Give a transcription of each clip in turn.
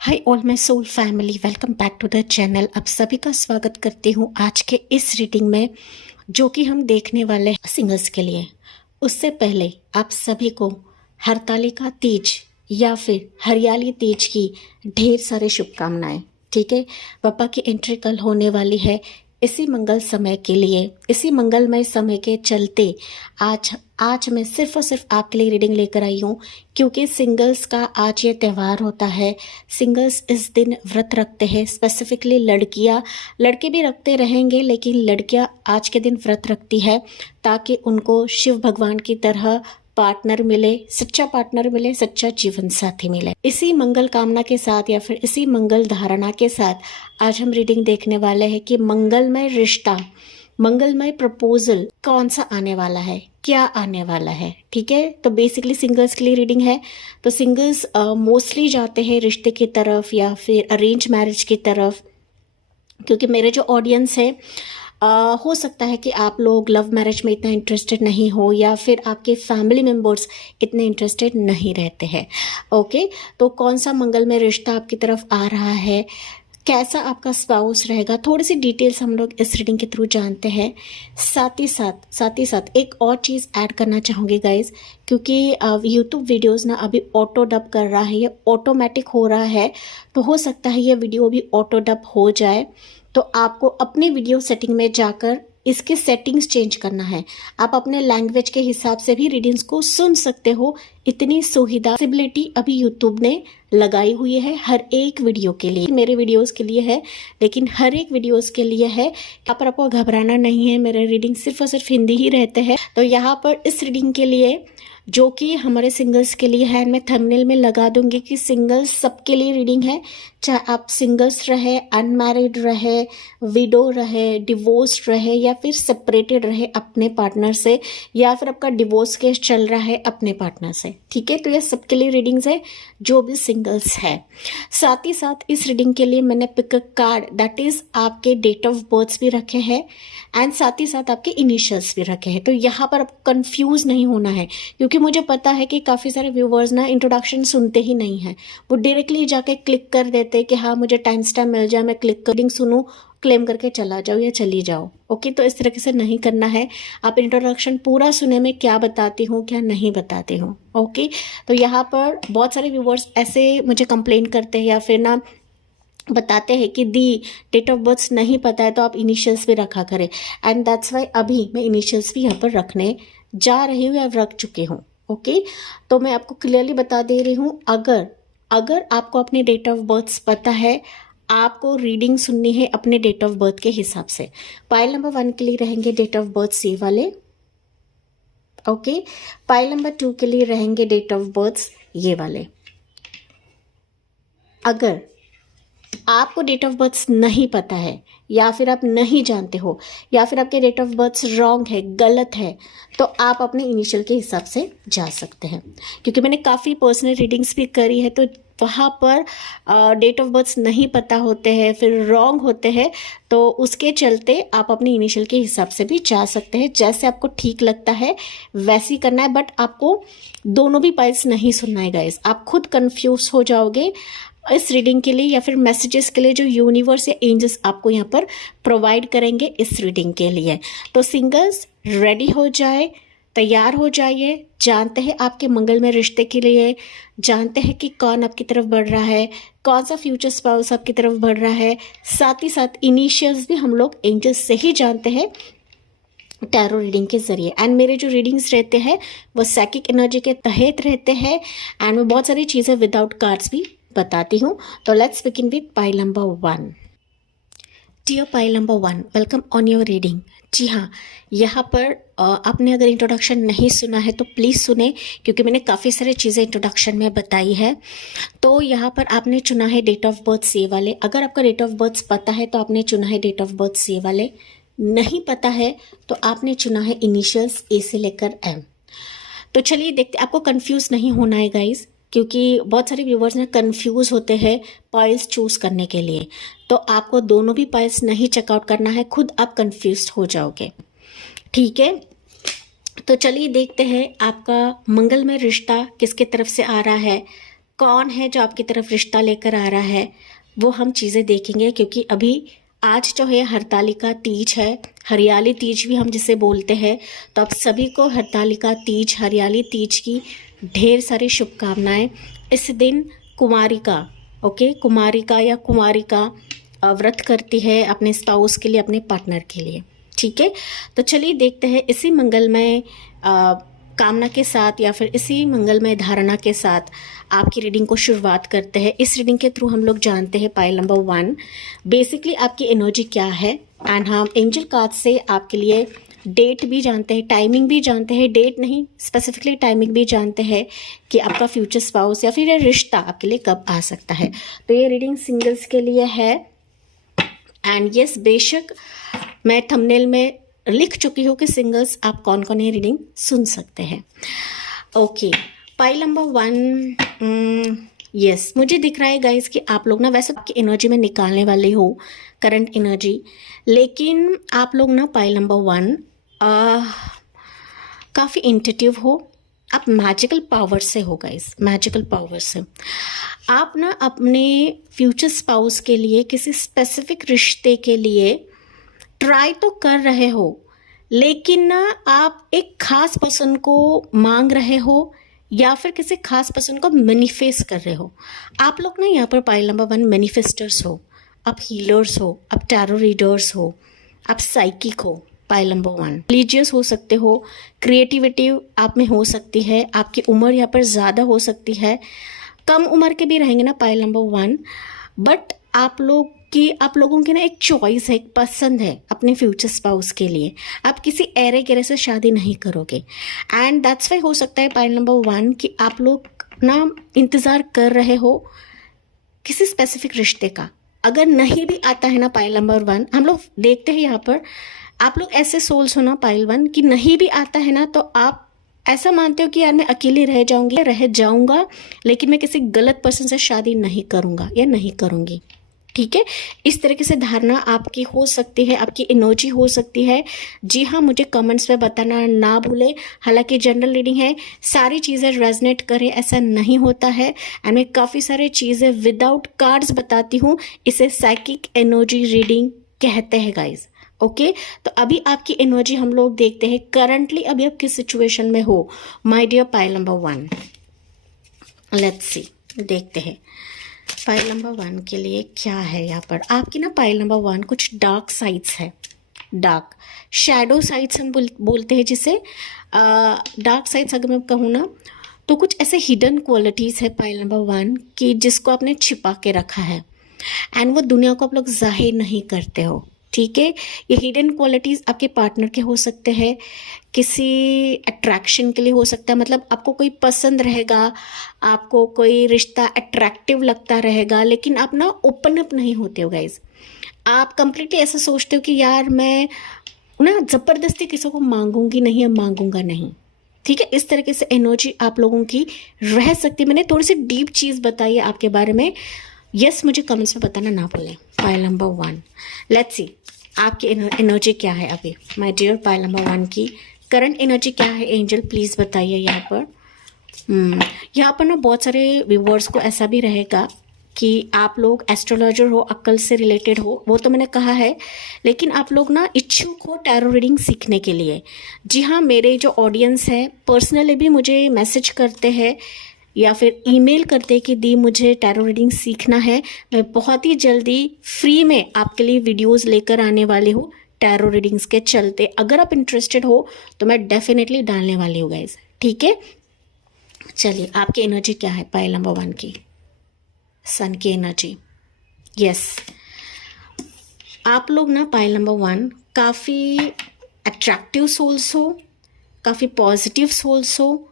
Hi all my soul family, welcome back to the channel. आप सभी का स्वागत करती हूँ आज के इस रीडिंग में, जो कि हम देखने वाले हैं सिंगल्स के लिए। उससे पहले आप सभी को हरतालिका तीज या फिर हरियाली तीज की ढेर सारी शुभकामनाएं। ठीक है, पापा की एंट्री कल होने वाली है। इसी मंगल समय के लिए, इसी मंगलमय समय के चलते आज मैं सिर्फ और सिर्फ आपके लिए रीडिंग लेकर आई हूँ, क्योंकि सिंगल्स का आज ये त्यौहार होता है। सिंगल्स इस दिन व्रत रखते हैं, स्पेसिफिकली लड़कियाँ, लड़के भी रखते रहेंगे, लेकिन लड़कियाँ आज के दिन व्रत रखती है ताकि उनको शिव भगवान की तरह पार्टनर मिले, सच्चा पार्टनर मिले, सच्चा जीवन साथी मिले। इसी मंगल कामना के साथ या फिर इसी मंगल धारणा के साथ आज हम रीडिंग देखने वाले हैं कि मंगलमय रिश्ता, मंगलमय प्रपोजल कौन सा आने वाला है, क्या आने वाला है। ठीक है, तो बेसिकली सिंगल्स के लिए रीडिंग है। तो सिंगल्स मोस्टली जाते हैं रिश्ते की तरफ या फिर अरेंज मैरिज की तरफ, क्योंकि मेरे जो ऑडियंस है हो सकता है कि आप लोग लव मैरिज में इतना इंटरेस्टेड नहीं हो या फिर आपके फैमिली मेम्बर्स इतने इंटरेस्टेड नहीं रहते हैं। ओके, तो कौन सा मंगलमय रिश्ता आपकी तरफ आ रहा है, कैसा आपका स्पाउस रहेगा, थोड़ी सी डिटेल्स हम लोग इस रीडिंग के थ्रू जानते हैं। साथ ही साथ एक और चीज़ ऐड करना चाहूँगी गाइज, क्योंकि यूट्यूब वीडियोस ना अभी ऑटो डब कर रहा है, ये ऑटोमेटिक हो रहा है, तो हो सकता है ये वीडियो भी ऑटो डब हो जाए। तो आपको अपनी वीडियो सेटिंग में जाकर इसके सेटिंग्स चेंज करना है। आप अपने लैंग्वेज के हिसाब से भी रीडिंग्स को सुन सकते हो। इतनी सुविधा फैसिलिटी अभी यूट्यूब ने लगाई हुई है हर एक वीडियो के लिए। मेरे वीडियोस के लिए है, लेकिन हर एक वीडियोस के लिए है। यहाँ पर आपको घबराना नहीं है, मेरे रीडिंग सिर्फ और सिर्फ हिंदी ही रहते हैं। तो यहाँ पर इस रीडिंग के लिए, जो कि हमारे सिंगल्स के लिए है, मैं थंबनेल में लगा दूंगी कि सिंगल्स सबके लिए रीडिंग है। चाहे आप सिंगल्स रहे, अनमैरिड रहे, विडो रहे, डिवोर्स्ड रहे या फिर सेपरेटेड रहे अपने पार्टनर से, या फिर आपका डिवोर्स केस चल रहा है अपने पार्टनर से। ठीक है, तो ये सबके लिए रीडिंग्स है जो भी सिंगल्स है। साथ ही साथ इस रीडिंग के लिए मैंने pick a card, that is आपके डेट ऑफ बर्थ भी रखे हैं एंड साथ ही साथ आपके इनिशियल्स भी रखे हैं। तो यहाँ पर आपको कंफ्यूज नहीं होना है, क्योंकि मुझे पता है कि काफ़ी सारे व्यूवर्स ना इंट्रोडक्शन सुनते ही नहीं है, वो डायरेक्टली जाके क्लिक कर देते कि हाँ मुझे टाइम स्टैम्प मिल जाए, मैं क्लिक कर सुनूँ, क्लेम करके चला जाओ या चली जाओ। ओके, तो इस तरीके से नहीं करना है। आप इंट्रोडक्शन पूरा सुने, मैं क्या बताती हूँ क्या नहीं बताती हूँ। ओके, तो यहाँ पर बहुत सारे व्यूवर्स ऐसे मुझे कंप्लेन करते हैं या फिर ना बताते हैं कि दी डेट ऑफ बर्थ नहीं पता है तो आप इनिशियल्स भी रखा करें, एंड दैट्स वाई अभी मैं इनिशियल्स भी यहाँ पर रखने जा रही हूँ या रख चुकी हूँ। ओके, तो मैं आपको क्लियरली बता दे रही हूँ, अगर आपको अपने डेट ऑफ बर्थ पता है, आपको रीडिंग सुननी है अपने डेट ऑफ बर्थ के हिसाब से। पाइल नंबर 1 के लिए रहेंगे डेट ऑफ बर्थ सी वाले। ओके, पाइल नंबर 2 के लिए रहेंगे डेट ऑफ बर्थ ये वाले। अगर आपको डेट ऑफ बर्थ नहीं पता है या फिर आप नहीं जानते हो या फिर आपके डेट ऑफ बर्थ रॉन्ग है, गलत है, तो आप अपने इनिशियल के हिसाब से जा सकते हैं। क्योंकि मैंने काफ़ी पर्सनल रीडिंग्स भी करी है, तो वहाँ पर डेट ऑफ बर्थ नहीं पता होते हैं, फिर रॉन्ग होते हैं, तो उसके चलते आप अपने इनिशियल के हिसाब से भी जा सकते हैं। जैसे आपको ठीक लगता है वैसे ही करना है, बट आपको दोनों भी पाइल्स नहीं सुनना है गाइस, आप खुद कंफ्यूज हो जाओगे इस रीडिंग के लिए या फिर मैसेजेस के लिए जो यूनिवर्स या एंजल्स आपको यहाँ पर प्रोवाइड करेंगे इस रीडिंग के लिए। तो सिंगल्स रेडी हो जाए, तैयार हो जाइए। जानते हैं आपके मंगलमय रिश्ते के लिए, जानते हैं कि कौन आपकी तरफ बढ़ रहा है, कौन सा फ्यूचर स्पाउस आपकी तरफ बढ़ रहा है। साथ ही साथ इनिशियल्स भी हम लोग एंजल्स से ही जानते हैं टैरो रीडिंग के जरिए। एंड मेरे जो रीडिंग्स रहते हैं वो साइकिक एनर्जी के तहत रहते हैं, एंड मैं बहुत सारी चीज़ें विदाउट कार्ड्स भी बताती हूँ। तो let's begin with pile number 1। Dear pile number 1, welcome on your reading. जी हाँ, यहाँ पर आपने अगर इंट्रोडक्शन नहीं सुना है तो प्लीज़ सुने, क्योंकि मैंने काफ़ी सारी चीज़ें इंट्रोडक्शन में बताई है। तो यहाँ पर आपने चुना है डेट ऑफ बर्थ सी वाले। अगर आपका डेट ऑफ बर्थ पता है तो आपने चुना है डेट ऑफ बर्थ सी वाले, नहीं पता है तो आपने चुना है इनिशियल्स ए से लेकर एम। तो चलिए देखते, आपको कंफ्यूज नहीं होना है गाइज, क्योंकि बहुत सारे व्यूवर्स ना कंफ्यूज होते हैं पाइल्स चूज करने के लिए। तो आपको दोनों भी पाइल्स नहीं चेकआउट करना है, खुद आप कंफ्यूज हो जाओगे। ठीक है, तो चलिए देखते हैं आपका मंगलमय रिश्ता किसके तरफ से आ रहा है। कौन है जो आपकी तरफ रिश्ता लेकर आ रहा है, वो हम चीज़ें देखेंगे। क्योंकि अभी आज जो है हरतालिका तीज है, हरियाली तीज भी हम जिसे बोलते हैं। तो आप सभी को हरतालिका तीज, हरियाली तीज की ढेर सारी शुभकामनाएं। इस दिन कुमारिका, ओके, कुमारिका या कुमारिका व्रत करती है अपने स्पाउस के लिए, अपने पार्टनर के लिए, ठीक है। तो चलिए देखते हैं इसी मंगलमय कामना के साथ या फिर इसी मंगलमय धारणा के साथ आपकी रीडिंग को शुरुआत करते हैं। इस रीडिंग के थ्रू हम लोग जानते हैं पाइल नंबर 1 बेसिकली आपकी एनर्जी क्या है, एंड हम एंजल कार्ड से आपके लिए डेट भी जानते हैं, टाइमिंग भी जानते हैं, डेट नहीं स्पेसिफिकली टाइमिंग भी जानते हैं कि आपका फ्यूचर स्पाउस या फिर ये रिश्ता आपके लिए कब आ सकता है। तो ये रीडिंग सिंगल्स के लिए है। एंड यस, बेशक मैं थंबनेल में लिख चुकी हूँ कि सिंगल्स आप कौन कौन ये रीडिंग सुन सकते हैं। ओके, पाइल नंबर 1, यस, मुझे दिख रहा है गाइस कि आप लोग ना वैसे आपकी एनर्जी में निकालने वाले हो करंट एनर्जी, लेकिन आप लोग ना पाइल नंबर 1 काफ़ी इंट्यूटिव हो, आप मैजिकल पावर से हो गाइस, मैजिकल पावर से आप ना अपने फ्यूचर स्पाउस के लिए, किसी स्पेसिफिक रिश्ते के लिए ट्राई तो कर रहे हो, लेकिन ना आप एक खास पर्सन को मांग रहे हो या फिर किसी खास पर्सन को मैनिफेस्ट कर रहे हो। आप लोग ना यहाँ पर पाइल नंबर 1 मैनिफेस्टर्स हो, आप हीलर्स हो, आप टैरो रीडर्स हो, आप साइकिक हो। पाइल नंबर 1 रिलीजियस हो सकते हो, क्रिएटिविटी आप में हो सकती है, आपकी उम्र यहाँ पर ज़्यादा हो सकती है, कम उम्र के भी रहेंगे ना पाइल नंबर 1, बट आप लोगों की ना एक चॉइस है, एक पसंद है अपने फ्यूचर स्पाउस के लिए। आप किसी एरे गेरे से शादी नहीं करोगे, एंड दैट्स वाई हो सकता है पाइल नंबर 1 कि आप लोग ना इंतज़ार कर रहे हो किसी स्पेसिफिक रिश्ते का। अगर नहीं भी आता है ना पाइल नंबर 1, हम लोग देखते हैं यहाँ पर आप लोग ऐसे सोल्स हो ना पाइल 1 कि नहीं भी आता है ना तो आप ऐसा मानते हो कि यार मैं अकेली रह जाऊंगा, लेकिन मैं किसी गलत पर्सन से शादी नहीं करूंगा या नहीं करूंगी, ठीक है। इस तरीके से धारणा आपकी हो सकती है, आपकी एनर्जी हो सकती है। जी हाँ, मुझे कमेंट्स में बताना ना भूलें। हालांकि जनरल रीडिंग है, सारी चीज़ें रेजनेट करें ऐसा नहीं होता है, एंड मैं काफ़ी सारी चीज़ें विदाउट कार्ड्स बताती हूँ। इसे साइकिक एनर्जी रीडिंग कहते हैं गाइज, ओके। तो अभी आपकी एनर्जी हम लोग देखते हैं, करंटली अभी आप किस सिचुएशन में हो my dear pile number 1। Let's see, देखते हैं पाइल नंबर 1 के लिए क्या है यहाँ पर। आपकी ना पाइल नंबर 1 कुछ डार्क साइड्स है, डार्क शैडो साइड्स हम बोलते हैं जिसे। डार्क साइड्स अगर मैं कहूँ ना तो कुछ ऐसे हिडन क्वालिटीज़ है पाइल नंबर 1 की जिसको आपने छिपा के रखा है, एंड वो दुनिया को आप लोग जाहिर नहीं करते हो, ठीक है। ये हिडन क्वालिटीज़ आपके पार्टनर के हो सकते हैं, किसी अट्रैक्शन के लिए हो सकता है, मतलब आपको कोई पसंद रहेगा, आपको कोई रिश्ता अट्रैक्टिव लगता रहेगा, लेकिन आप ना ओपन अप नहीं होते हो गाइज। आप कंप्लीटली ऐसा सोचते हो कि यार मैं ना ज़बरदस्ती किसी को मांगूंगी नहीं या मांगूंगा नहीं, ठीक है। इस तरीके से एनर्जी आप लोगों की रह सकती है। मैंने थोड़ी सी डीप चीज़ बताई है आपके बारे में। यस, मुझे कमेंट्स में बताना ना भूलें। पाइल नंबर 1, लेट्स सी आपकी एनर्जी क्या है अभी माय डियर पाइल नंबर 1 की करंट एनर्जी क्या है। एंजल प्लीज़ बताइए यहाँ पर। यहाँ पर ना बहुत सारे व्यूवर्स को ऐसा भी रहेगा कि आप लोग एस्ट्रोलॉजर हो, अक्ल से रिलेटेड हो, वो तो मैंने कहा है, लेकिन आप लोग ना इच्छुक हो टैरो रीडिंग सीखने के लिए। जी हाँ, मेरे जो ऑडियंस है पर्सनली भी मुझे मैसेज करते हैं या फिर ईमेल करते कि दी मुझे टैरो रीडिंग सीखना है। मैं बहुत ही जल्दी फ्री में आपके लिए वीडियोस लेकर आने वाली हूँ टैरो रीडिंग्स के चलते। अगर आप इंटरेस्टेड हो तो मैं डेफिनेटली डालने वाली हूँ गाइज, ठीक है। चलिए आपकी एनर्जी क्या है पाइल नंबर 1 की, सन की एनर्जी। यस, आप लोग ना पाइल नंबर 1 काफ़ी अट्रैक्टिव सोल्स हो, काफ़ी पॉजिटिव सोल्स हो।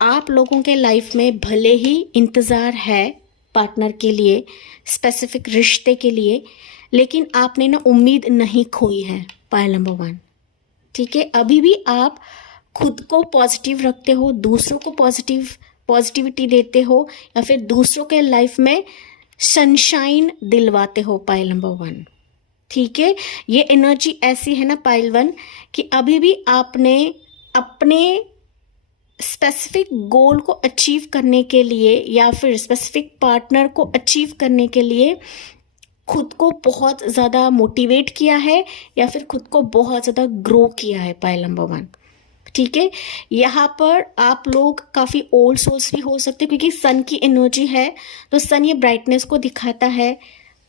आप लोगों के लाइफ में भले ही इंतज़ार है पार्टनर के लिए, स्पेसिफिक रिश्ते के लिए, लेकिन आपने ना उम्मीद नहीं खोई है पाइल नंबर 1, ठीक है। अभी भी आप खुद को पॉजिटिव रखते हो, दूसरों को पॉजिटिविटी देते हो, या फिर दूसरों के लाइफ में सनशाइन दिलवाते हो पाइल नंबर 1, ठीक है। ये एनर्जी ऐसी है ना पाइल 1 कि अभी भी आपने अपने स्पेसिफिक गोल को अचीव करने के लिए या फिर स्पेसिफिक पार्टनर को अचीव करने के लिए खुद को बहुत ज़्यादा मोटिवेट किया है या फिर खुद को बहुत ज़्यादा ग्रो किया है पाइल नंबर 1। ठीक है, यहाँ पर आप लोग काफ़ी ओल्ड सोल्स भी हो सकते हैं क्योंकि सन की एनर्जी है, तो सन ये ब्राइटनेस को दिखाता है,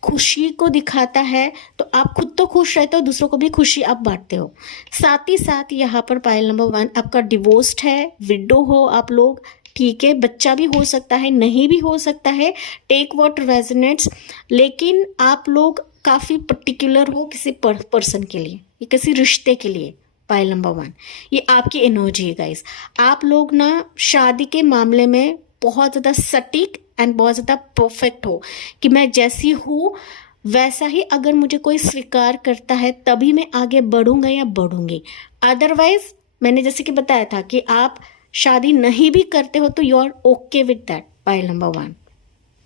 खुशी को दिखाता है, तो आप खुद तो खुश रहते हो, दूसरों को भी खुशी आप बांटते हो। साथ ही साथ यहाँ पर पाइल नंबर 1 आपका डिवोर्स्ड है, विडो हो आप लोग, ठीक है, बच्चा भी हो सकता है, नहीं भी हो सकता है, टेक व्हाट रेजोनेट्स, लेकिन आप लोग काफ़ी पर्टिकुलर हो किसी पर्सन के लिए या किसी रिश्ते के लिए। पाइल नंबर 1 ये आपकी एनर्जी है गाइस। आप लोग ना शादी के मामले में बहुत ज़्यादा सटीक एंड बहुत ज़्यादा परफेक्ट हो कि मैं जैसी हूँ वैसा ही अगर मुझे कोई स्वीकार करता है तभी मैं आगे बढ़ूंगा या बढ़ूंगी, अदरवाइज मैंने जैसे कि बताया था कि आप शादी नहीं भी करते हो तो you are okay with that. Pile number 1,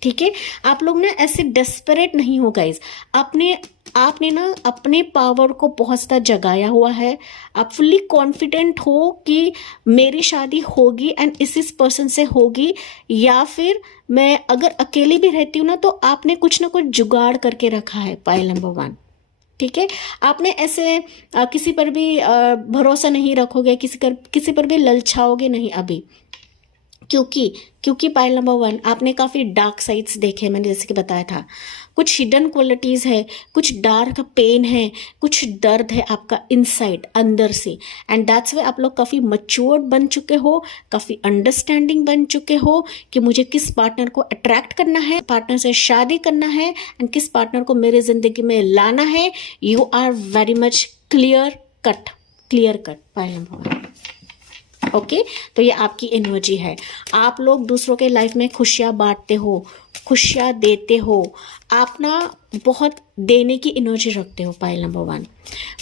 ठीक है, आप लोग ना ऐसे डेस्परेट नहीं हो गाइस। आपने ना अपने पावर को बहुत ज़्यादा जगाया हुआ है, आप फुल्ली कॉन्फिडेंट हो कि मेरी शादी होगी एंड इस पर्सन से होगी, या फिर मैं अगर अकेली भी रहती हूँ ना तो आपने कुछ ना कुछ जुगाड़ करके रखा है। पाइल नंबर 1, ठीक है, आपने ऐसे किसी पर भी भरोसा नहीं रखोगे, किसी पर भी ललचाओगे नहीं अभी, क्योंकि पाइल नंबर 1 आपने काफ़ी डार्क साइड्स देखे, मैंने जैसे कि बताया था, कुछ हिडन क्वालिटीज़ है, कुछ डार्क पेन है, कुछ दर्द है आपका इनसाइड अंदर से, एंड दैट्स वे आप लोग काफ़ी मैच्योर्ड बन चुके हो, काफ़ी अंडरस्टैंडिंग बन चुके हो कि मुझे किस पार्टनर को अट्रैक्ट करना है, पार्टनर से शादी करना है एंड किस पार्टनर को मेरे ज़िंदगी में लाना है। You are very much clear cut pile number 1। Okay, तो ये आपकी एनर्जी है। आप लोग दूसरों के लाइफ में खुशियाँ बांटते हो, खुशियाँ देते हो, आप ना बहुत देने की एनर्जी रखते हो। पाइल नंबर 1,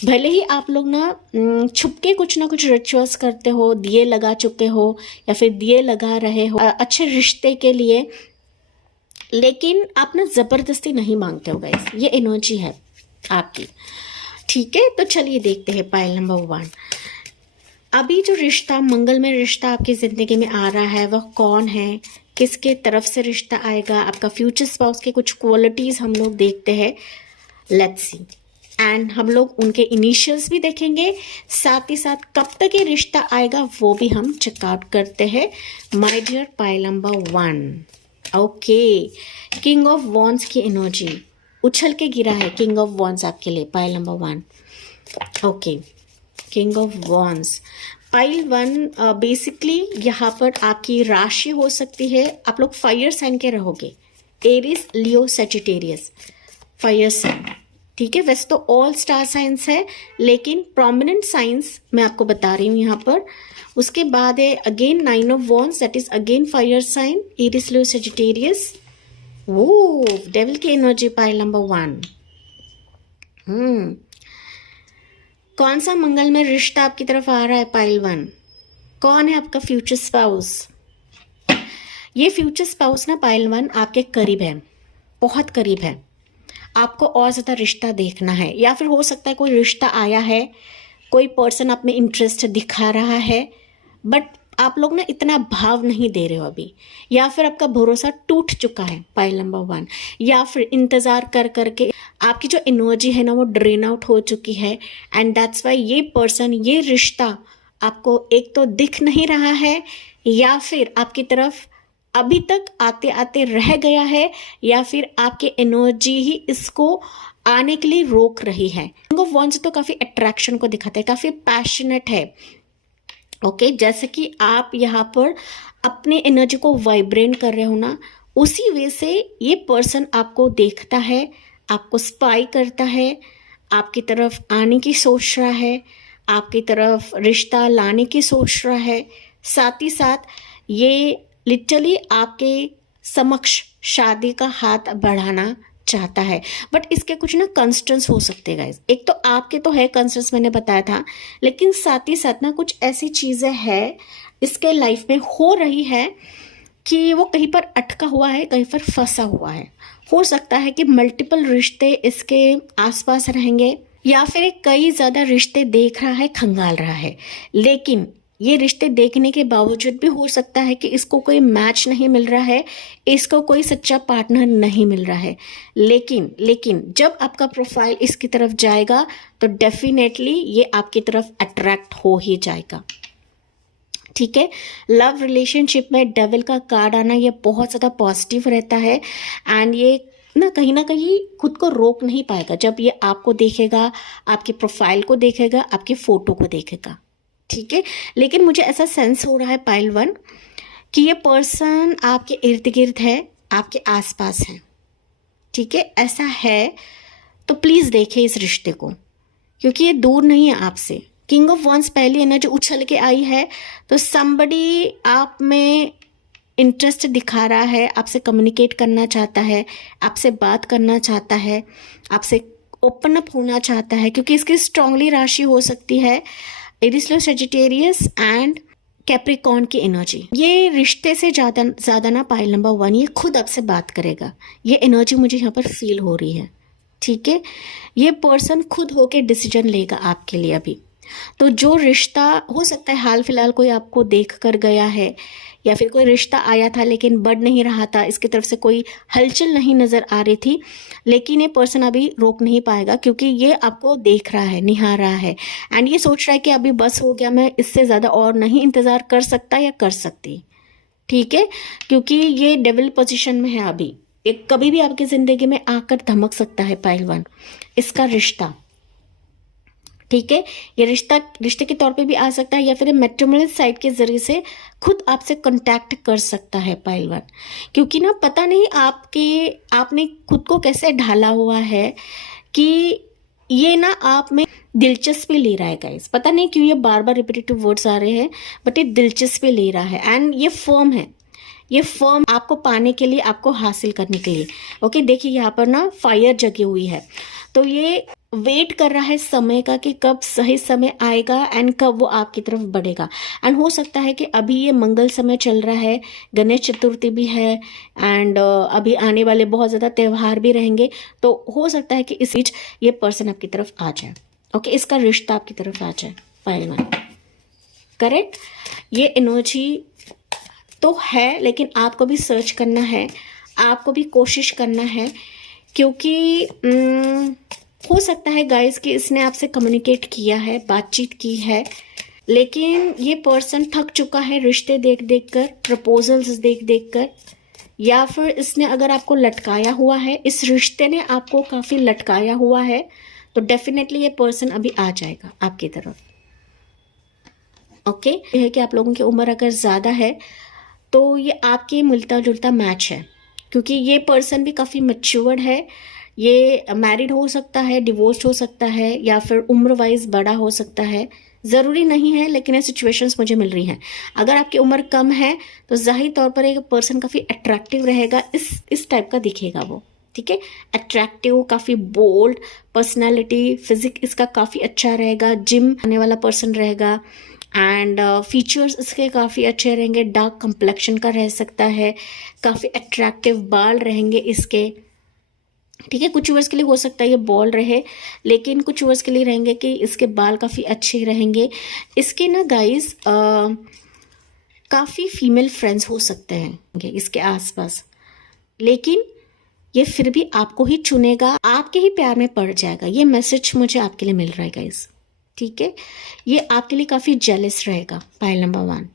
भले ही आप लोग ना छुपके कुछ ना कुछ रिचुअल्स करते हो, दिए लगा चुके हो या फिर दिए लगा रहे हो अच्छे रिश्ते के लिए, लेकिन आप ना ज़बरदस्ती नहीं मांगते हो गाइस, ये एनर्जी है आपकी। ठीक है, तो चलिए देखते हैं पाइल नंबर 1, अभी जो रिश्ता, मंगलमय रिश्ता आपकी ज़िंदगी में आ रहा है वह कौन है, किसके तरफ से रिश्ता आएगा, आपका फ्यूचर स्पाउस के कुछ क्वालिटीज़ हम लोग देखते हैं। लेट्स सी, एंड हम लोग उनके इनिशियल्स भी देखेंगे, साथ ही साथ कब तक ये रिश्ता आएगा वो भी हम चेकआउट करते हैं। My dear pile number 1, okay, king of wands की एनर्जी उछल के गिरा है, किंग ऑफ वॉन्ड्स आपके लिए pile number 1। Okay, king of wands pile 1 basically यहाँ पर आपकी राशि हो सकती है, आप लोग फायर साइन के रहोगे, Eris, Leo, Sagittarius, fire sign. ठीक है, वैसे तो ऑल स्टार साइंस है, लेकिन प्रोमिनेंट साइंस मैं आपको बता रही हूँ यहाँ पर। उसके बाद है again 9 of wands, that is again fire sign, Aries, Leo, Sagittarius. वो डेविल की एनर्जी पाइल नंबर 1। कौन सा मंगल में रिश्ता आपकी तरफ आ रहा है पाइल 1? कौन है आपका फ्यूचर स्पाउस? ये फ्यूचर स्पाउस ना पाइल 1 आपके करीब है, बहुत करीब है। आपको और ज़्यादा रिश्ता देखना है, या फिर हो सकता है कोई रिश्ता आया है, कोई पर्सन आप में इंटरेस्ट दिखा रहा है, बट आप लोग ना इतना भाव नहीं दे रहे हो अभी, या फिर आपका भरोसा टूट चुका है पाइल नंबर 1, या फिर इंतज़ार कर करके आपकी जो एनर्जी है ना वो ड्रेन आउट हो चुकी है, एंड दैट्स वाई ये पर्सन, ये रिश्ता आपको एक तो दिख नहीं रहा है, या फिर आपकी तरफ अभी तक आते आते रह गया है, या फिर आपकी एनर्जी ही इसको आने के लिए रोक रही है। किंग ऑफ वॉन्ड्स तो काफ़ी अट्रैक्शन को दिखाता है, काफ़ी पैशनेट है। ओके, जैसे कि आप यहाँ पर अपने एनर्जी को वाइब्रेट कर रहे हो ना, उसी वे से ये पर्सन आपको देखता है, आपको स्पाई करता है, आपकी तरफ आने की सोच रहा है, आपकी तरफ रिश्ता लाने की सोच रहा है, साथ ही साथ ये लिटरली आपके समक्ष शादी का हाथ बढ़ाना चाहता है। बट इसके कुछ ना कंस्ट्रेंट्स हो सकते हैं गाइस। एक तो आपके तो है कंस्ट्रेंट्स, मैंने बताया था, लेकिन साथ ही साथ ना कुछ ऐसी चीज़ें हैं इसके लाइफ में हो रही है कि वो कहीं पर अटका हुआ है, कहीं पर फंसा हुआ है। हो सकता है कि मल्टीपल रिश्ते इसके आसपास रहेंगे, या फिर कई ज़्यादा रिश्ते देख रहा है, खंगाल रहा है, लेकिन ये रिश्ते देखने के बावजूद भी हो सकता है कि इसको कोई मैच नहीं मिल रहा है, इसको कोई सच्चा पार्टनर नहीं मिल रहा है। लेकिन जब आपका प्रोफाइल इसकी तरफ जाएगा तो डेफिनेटली ये आपकी तरफ अट्रैक्ट हो ही जाएगा। ठीक है, लव रिलेशनशिप में डेविल का कार्ड आना ये बहुत ज़्यादा पॉजिटिव रहता है एंड ये ना कहीं खुद को रोक नहीं पाएगा जब ये आपको देखेगा, आपके प्रोफाइल को देखेगा, आपके फोटो को देखेगा। ठीक है, लेकिन मुझे ऐसा सेंस हो रहा है पाइल 1 कि ये पर्सन आपके इर्द गिर्द है, आपके आसपास है। ठीक है, ऐसा है तो प्लीज़ देखिए इस रिश्ते को, क्योंकि ये दूर नहीं है आपसे। किंग ऑफ वंस पहली एनर्जी उछल के आई है, तो समबडी आप में इंटरेस्ट दिखा रहा है, आपसे कम्युनिकेट करना चाहता है, आपसे बात करना चाहता है, आपसे ओपन अप होना चाहता है, क्योंकि इसकी स्ट्रांगली राशि हो सकती है Aries, Leo, Sagittarius and Capricorn की एनर्जी। ये रिश्ते से ज़्यादा ना पाइल नंबर 1 ये खुद आपसे बात करेगा, ये एनर्जी मुझे यहाँ पर फील हो रही है। ठीक है, ये पर्सन खुद होके डिसीजन लेगा आपके लिए अभी। तो जो रिश्ता हो सकता है हाल फिलहाल कोई आपको देख कर गया है, या फिर कोई रिश्ता आया था लेकिन बढ़ नहीं रहा था, इसकी तरफ से कोई हलचल नहीं नज़र आ रही थी, लेकिन ये पर्सन अभी रोक नहीं पाएगा क्योंकि ये आपको देख रहा है, निहार रहा है एंड ये सोच रहा है कि अभी बस हो गया, मैं इससे ज़्यादा और नहीं इंतज़ार कर सकता या कर सकती। ठीक है, क्योंकि ये डेविल पोजीशन में है अभी, एक कभी भी आपकी ज़िंदगी में आकर धमक सकता है पाइल 1 इसका रिश्ता। ठीक है, ये रिश्ते के तौर पे भी आ सकता है या फिर मैट्रिमोनियल साइट के जरिए से खुद आपसे कांटेक्ट कर सकता है पाइल 1, क्योंकि ना पता नहीं आपने खुद को कैसे ढाला हुआ है कि ये ना आप में दिलचस्पी ले रहा है गाइस। पता नहीं क्यों ये बार बार रिपीटेटिव वर्ड्स आ रहे हैं, बट ये दिलचस्पी ले रहा है एंड ये फर्म है, ये फर्म आपको पाने के लिए, आपको हासिल करने के लिए। ओके, देखिए यहाँ पर ना फायर जगी हुई है, तो ये वेट कर रहा है समय का कि कब सही समय आएगा एंड कब वो आपकी तरफ बढ़ेगा। एंड हो सकता है कि अभी ये मंगल समय चल रहा है, गणेश चतुर्थी भी है एंड अभी आने वाले बहुत ज़्यादा त्यौहार भी रहेंगे, तो हो सकता है कि इस बीच ये पर्सन आपकी तरफ आ जाए। ओके, इसका रिश्ता आपकी तरफ आ जाए पाइल 1। करेक्ट, ये एनर्जी तो है, लेकिन आपको भी सर्च करना है, आपको भी कोशिश करना है, क्योंकि हो सकता है गाइस कि इसने आपसे कम्युनिकेट किया है, बातचीत की है, लेकिन ये पर्सन थक चुका है रिश्ते देख देख कर, प्रपोजल्स देख देख कर, या फिर इसने अगर आपको लटकाया हुआ है, इस रिश्ते ने आपको काफ़ी लटकाया हुआ है, तो डेफिनेटली ये पर्सन अभी आ जाएगा आपकी तरफ। ओके, ये है कि आप लोगों की उम्र अगर ज़्यादा है तो ये आपके मिलता जुलता मैच है, क्योंकि ये पर्सन भी काफ़ी मैच्योर्ड है, ये मैरिड हो सकता है, डिवोर्स्ड हो सकता है, या फिर उम्र वाइज बड़ा हो सकता है, ज़रूरी नहीं है, लेकिन ये सिचुएशंस मुझे मिल रही हैं। अगर आपकी उम्र कम है तो जाहिर तौर पर एक पर्सन काफ़ी अट्रैक्टिव रहेगा, इस टाइप का दिखेगा वो। ठीक है, अट्रैक्टिव, काफ़ी बोल्ड पर्सनैलिटी, फिजिक इसका काफ़ी अच्छा रहेगा, जिम आने वाला पर्सन रहेगा एंड फीचर्स इसके काफ़ी अच्छे रहेंगे, डार्क कंप्लेक्शन का रह सकता है, काफ़ी अट्रैक्टिव बाल रहेंगे इसके। ठीक है, कुछ वर्ष के लिए हो सकता है ये बॉल रहे, लेकिन कुछ वर्ष के लिए रहेंगे कि इसके बाल काफ़ी अच्छे रहेंगे। इसके ना गाइस काफ़ी फीमेल फ्रेंड्स हो सकते हैं इसके आसपास, लेकिन ये फिर भी आपको ही चुनेगा, आपके ही प्यार में पड़ जाएगा। ये मैसेज मुझे आपके लिए मिल रहा है गाइस। ठीक है, ये आपके लिए काफ़ी जेलस रहेगा पाइल नंबर 1,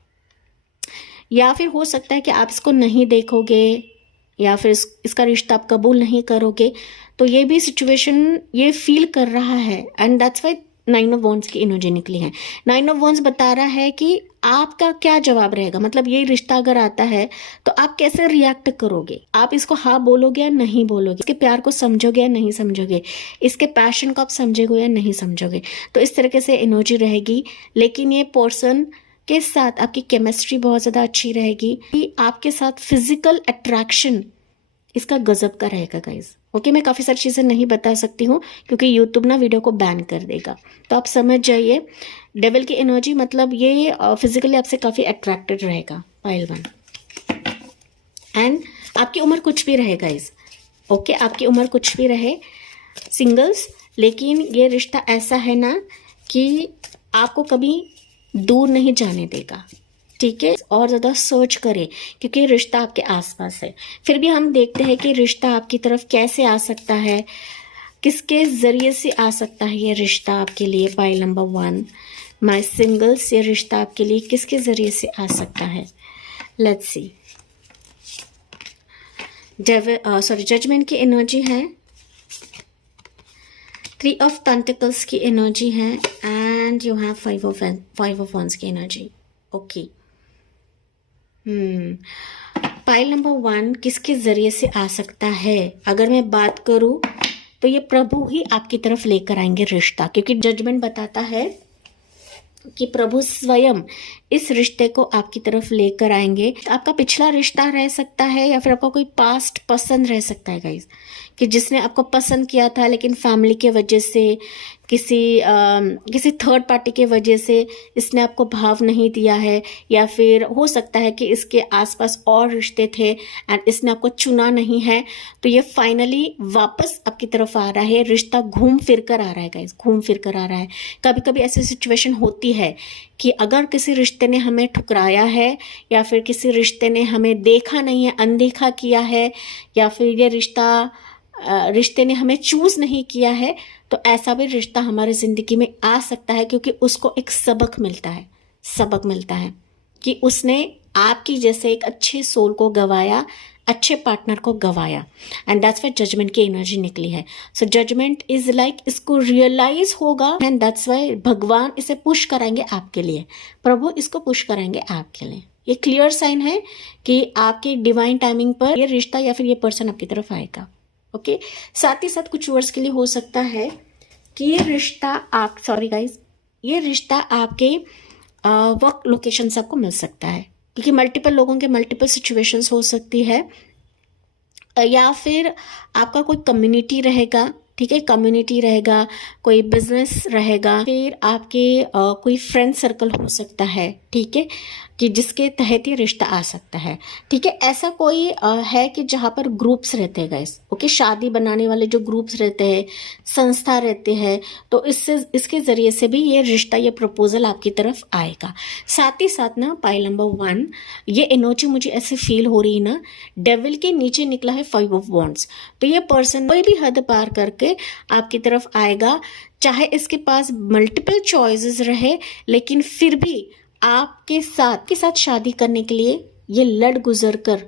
या फिर हो सकता है कि आप इसको नहीं देखोगे या फिर इसका रिश्ता आप कबूल नहीं करोगे, तो ये भी सिचुएशन ये फील कर रहा है and that's why 9 of wands की एनर्जी निकली है। 9 ऑफ वॉन्ड्स बता रहा है कि आपका क्या जवाब रहेगा, मतलब ये रिश्ता अगर आता है तो आप कैसे रिएक्ट करोगे, आप इसको हाँ बोलोगे या नहीं बोलोगे, इसके प्यार को समझोगे या नहीं समझोगे, इसके पैशन को आप समझोगे या नहीं समझोगे। तो इस तरीके से एनर्जी रहेगी, लेकिन ये पर्सन के साथ आपकी केमिस्ट्री बहुत ज़्यादा अच्छी रहेगी, कि आपके साथ फिजिकल अट्रैक्शन इसका गजब का रहेगा गाइज। ओके, मैं काफ़ी सारी चीज़ें नहीं बता सकती हूँ क्योंकि यूट्यूब ना वीडियो को बैन कर देगा, तो आप समझ जाइए। डेविल की एनर्जी मतलब ये फिजिकली आपसे काफ़ी अट्रैक्टेड रहेगा पाइल 1 एंड आपकी उम्र कुछ भी रहे गाइज। ओके, आपकी उम्र कुछ भी रहे सिंगल्स, लेकिन ये रिश्ता ऐसा है ना कि आपको कभी दूर नहीं जाने देगा, ठीक है। और ज़्यादा सर्च करें क्योंकि रिश्ता आपके आसपास है। फिर भी हम देखते हैं कि रिश्ता आपकी तरफ कैसे आ सकता है, किसके ज़रिए से आ सकता है ये रिश्ता आपके लिए। पाइल नंबर 1, माय सिंगल्स, ये रिश्ता आपके लिए किसके ज़रिए से आ सकता है। Let's see. जजमेंट की एनर्जी है, 3 ऑफ पेंटिकल्स की एनर्जी है and you have 5 of wands की एनर्जी। ओके, पाइल नंबर 1 किसके ज़रिए से आ सकता है। अगर मैं बात करूं तो ये प्रभु ही आपकी तरफ लेकर आएंगे रिश्ता, क्योंकि जजमेंट बताता है कि प्रभु स्वयं इस रिश्ते को आपकी तरफ लेकर आएंगे। आपका पिछला रिश्ता रह सकता है या फिर आपका कोई पास्ट पसंद रह सकता है गाइस, कि जिसने आपको पसंद किया था लेकिन फैमिली के वजह से, किसी थर्ड पार्टी के वजह से इसने आपको भाव नहीं दिया है, या फिर हो सकता है कि इसके आसपास और रिश्ते थे एंड इसने आपको चुना नहीं है। तो ये फाइनली वापस आपकी तरफ आ रहा है, रिश्ता घूम फिर कर आ रहा है गाइस, घूम फिर कर आ रहा है। कभी कभी ऐसी सिचुएशन होती है कि अगर किसी रिश्ते ने हमें ठुकराया है या फिर किसी रिश्ते ने हमें देखा नहीं है, अनदेखा किया है, या फिर ये रिश्ते ने हमें चूज नहीं किया है, तो ऐसा भी रिश्ता हमारी जिंदगी में आ सकता है, क्योंकि उसको एक सबक मिलता है कि उसने आपकी जैसे एक अच्छे सोल को गवाया, अच्छे पार्टनर को गवाया, एंड दैट्स वाई जजमेंट की एनर्जी निकली है। सो जजमेंट इज लाइक इसको रियलाइज होगा एंड दैट्स वाई भगवान इसे पुश कराएंगे आपके लिए, प्रभु इसको पुश कराएंगे आपके लिए। ये क्लियर साइन है कि आपके डिवाइन टाइमिंग पर ये रिश्ता या फिर ये पर्सन आपकी तरफ आएगा। ओके, साथ ही साथ कुछ वर्ड्स के लिए हो सकता है कि ये रिश्ता ये रिश्ता आपके वर्क लोकेशन से आपको मिल सकता है, क्योंकि मल्टीपल लोगों के मल्टीपल सिचुएशंस हो सकती है, या फिर आपका कोई कम्युनिटी रहेगा, ठीक है, कम्युनिटी रहेगा, कोई बिजनेस रहेगा, फिर आपके कोई फ्रेंड सर्कल हो सकता है, ठीक है, कि जिसके तहत ये रिश्ता आ सकता है, ठीक है। ऐसा कोई है कि जहाँ पर ग्रुप्स रहते हैं गाइस, ओके, शादी बनाने वाले जो ग्रुप्स रहते हैं, संस्था रहते हैं, तो इसके जरिए से भी ये रिश्ता, ये प्रपोजल आपकी तरफ आएगा। साथ ही साथ ना पाइल नंबर 1, ये एनर्जी मुझे ऐसे फील हो रही है ना, डेविल के नीचे निकला है 5 ऑफ wands। तो ये पर्सन कोई भी हद पार करके आपकी तरफ आएगा, चाहे इसके पास मल्टीपल चॉइसेस रहे, लेकिन फिर भी आपके साथ शादी करने के लिए ये लड़ गुजर कर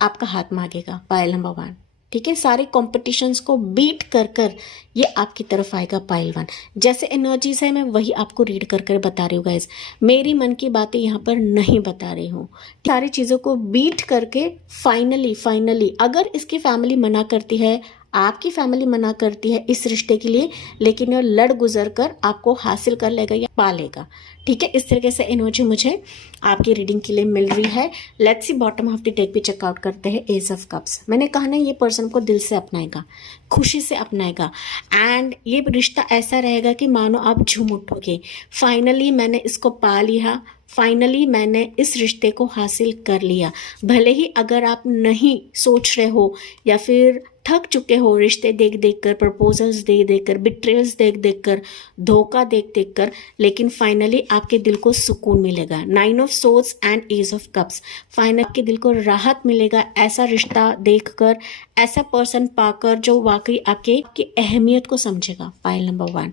आपका हाथ मांगेगा। पाइल नंबर 1, ठीक है, सारे कॉम्पिटिशन्स को बीट कर ये आपकी तरफ आएगा। पाइल 1 जैसे एनर्जीज है मैं वही आपको रीड कर बता रही हूँ गाइज, मेरी मन की बातें यहाँ पर नहीं बता रही हूँ। सारी चीज़ों को बीट करके फाइनली अगर इसकी फैमिली मना करती है, आपकी फैमिली मना करती है इस रिश्ते के लिए, लेकिन ये लड़ गुजर कर आपको हासिल कर लेगा या पा लेगा, ठीक है। इस तरीके से एनर्जी मुझे आपकी रीडिंग के लिए मिल रही है। Let's see bottom of the deck भी चेकआउट करते हैं। एज ऑफ कप्स, मैंने कहा ना ये पर्सन को दिल से अपनाएगा, खुशी से अपनाएगा, एंड ये रिश्ता ऐसा रहेगा कि मानो आप झूम उठोगे, फाइनली मैंने इसको पा लिया, फाइनली मैंने इस रिश्ते को हासिल कर लिया। भले ही अगर आप नहीं सोच रहे हो या फिर थक चुके हो रिश्ते देख कर, प्रपोजल्स देख कर, बिट्रेल्स देख कर, धोखा देख कर, लेकिन फाइनली आपके दिल को सुकून मिलेगा। 9 of swords and ace of cups, final आपके दिल को राहत मिलेगा ऐसा रिश्ता देखकर, ऐसा पर्सन पाकर जो वाकई आपकी अहमियत को समझेगा। पाइल नंबर 1,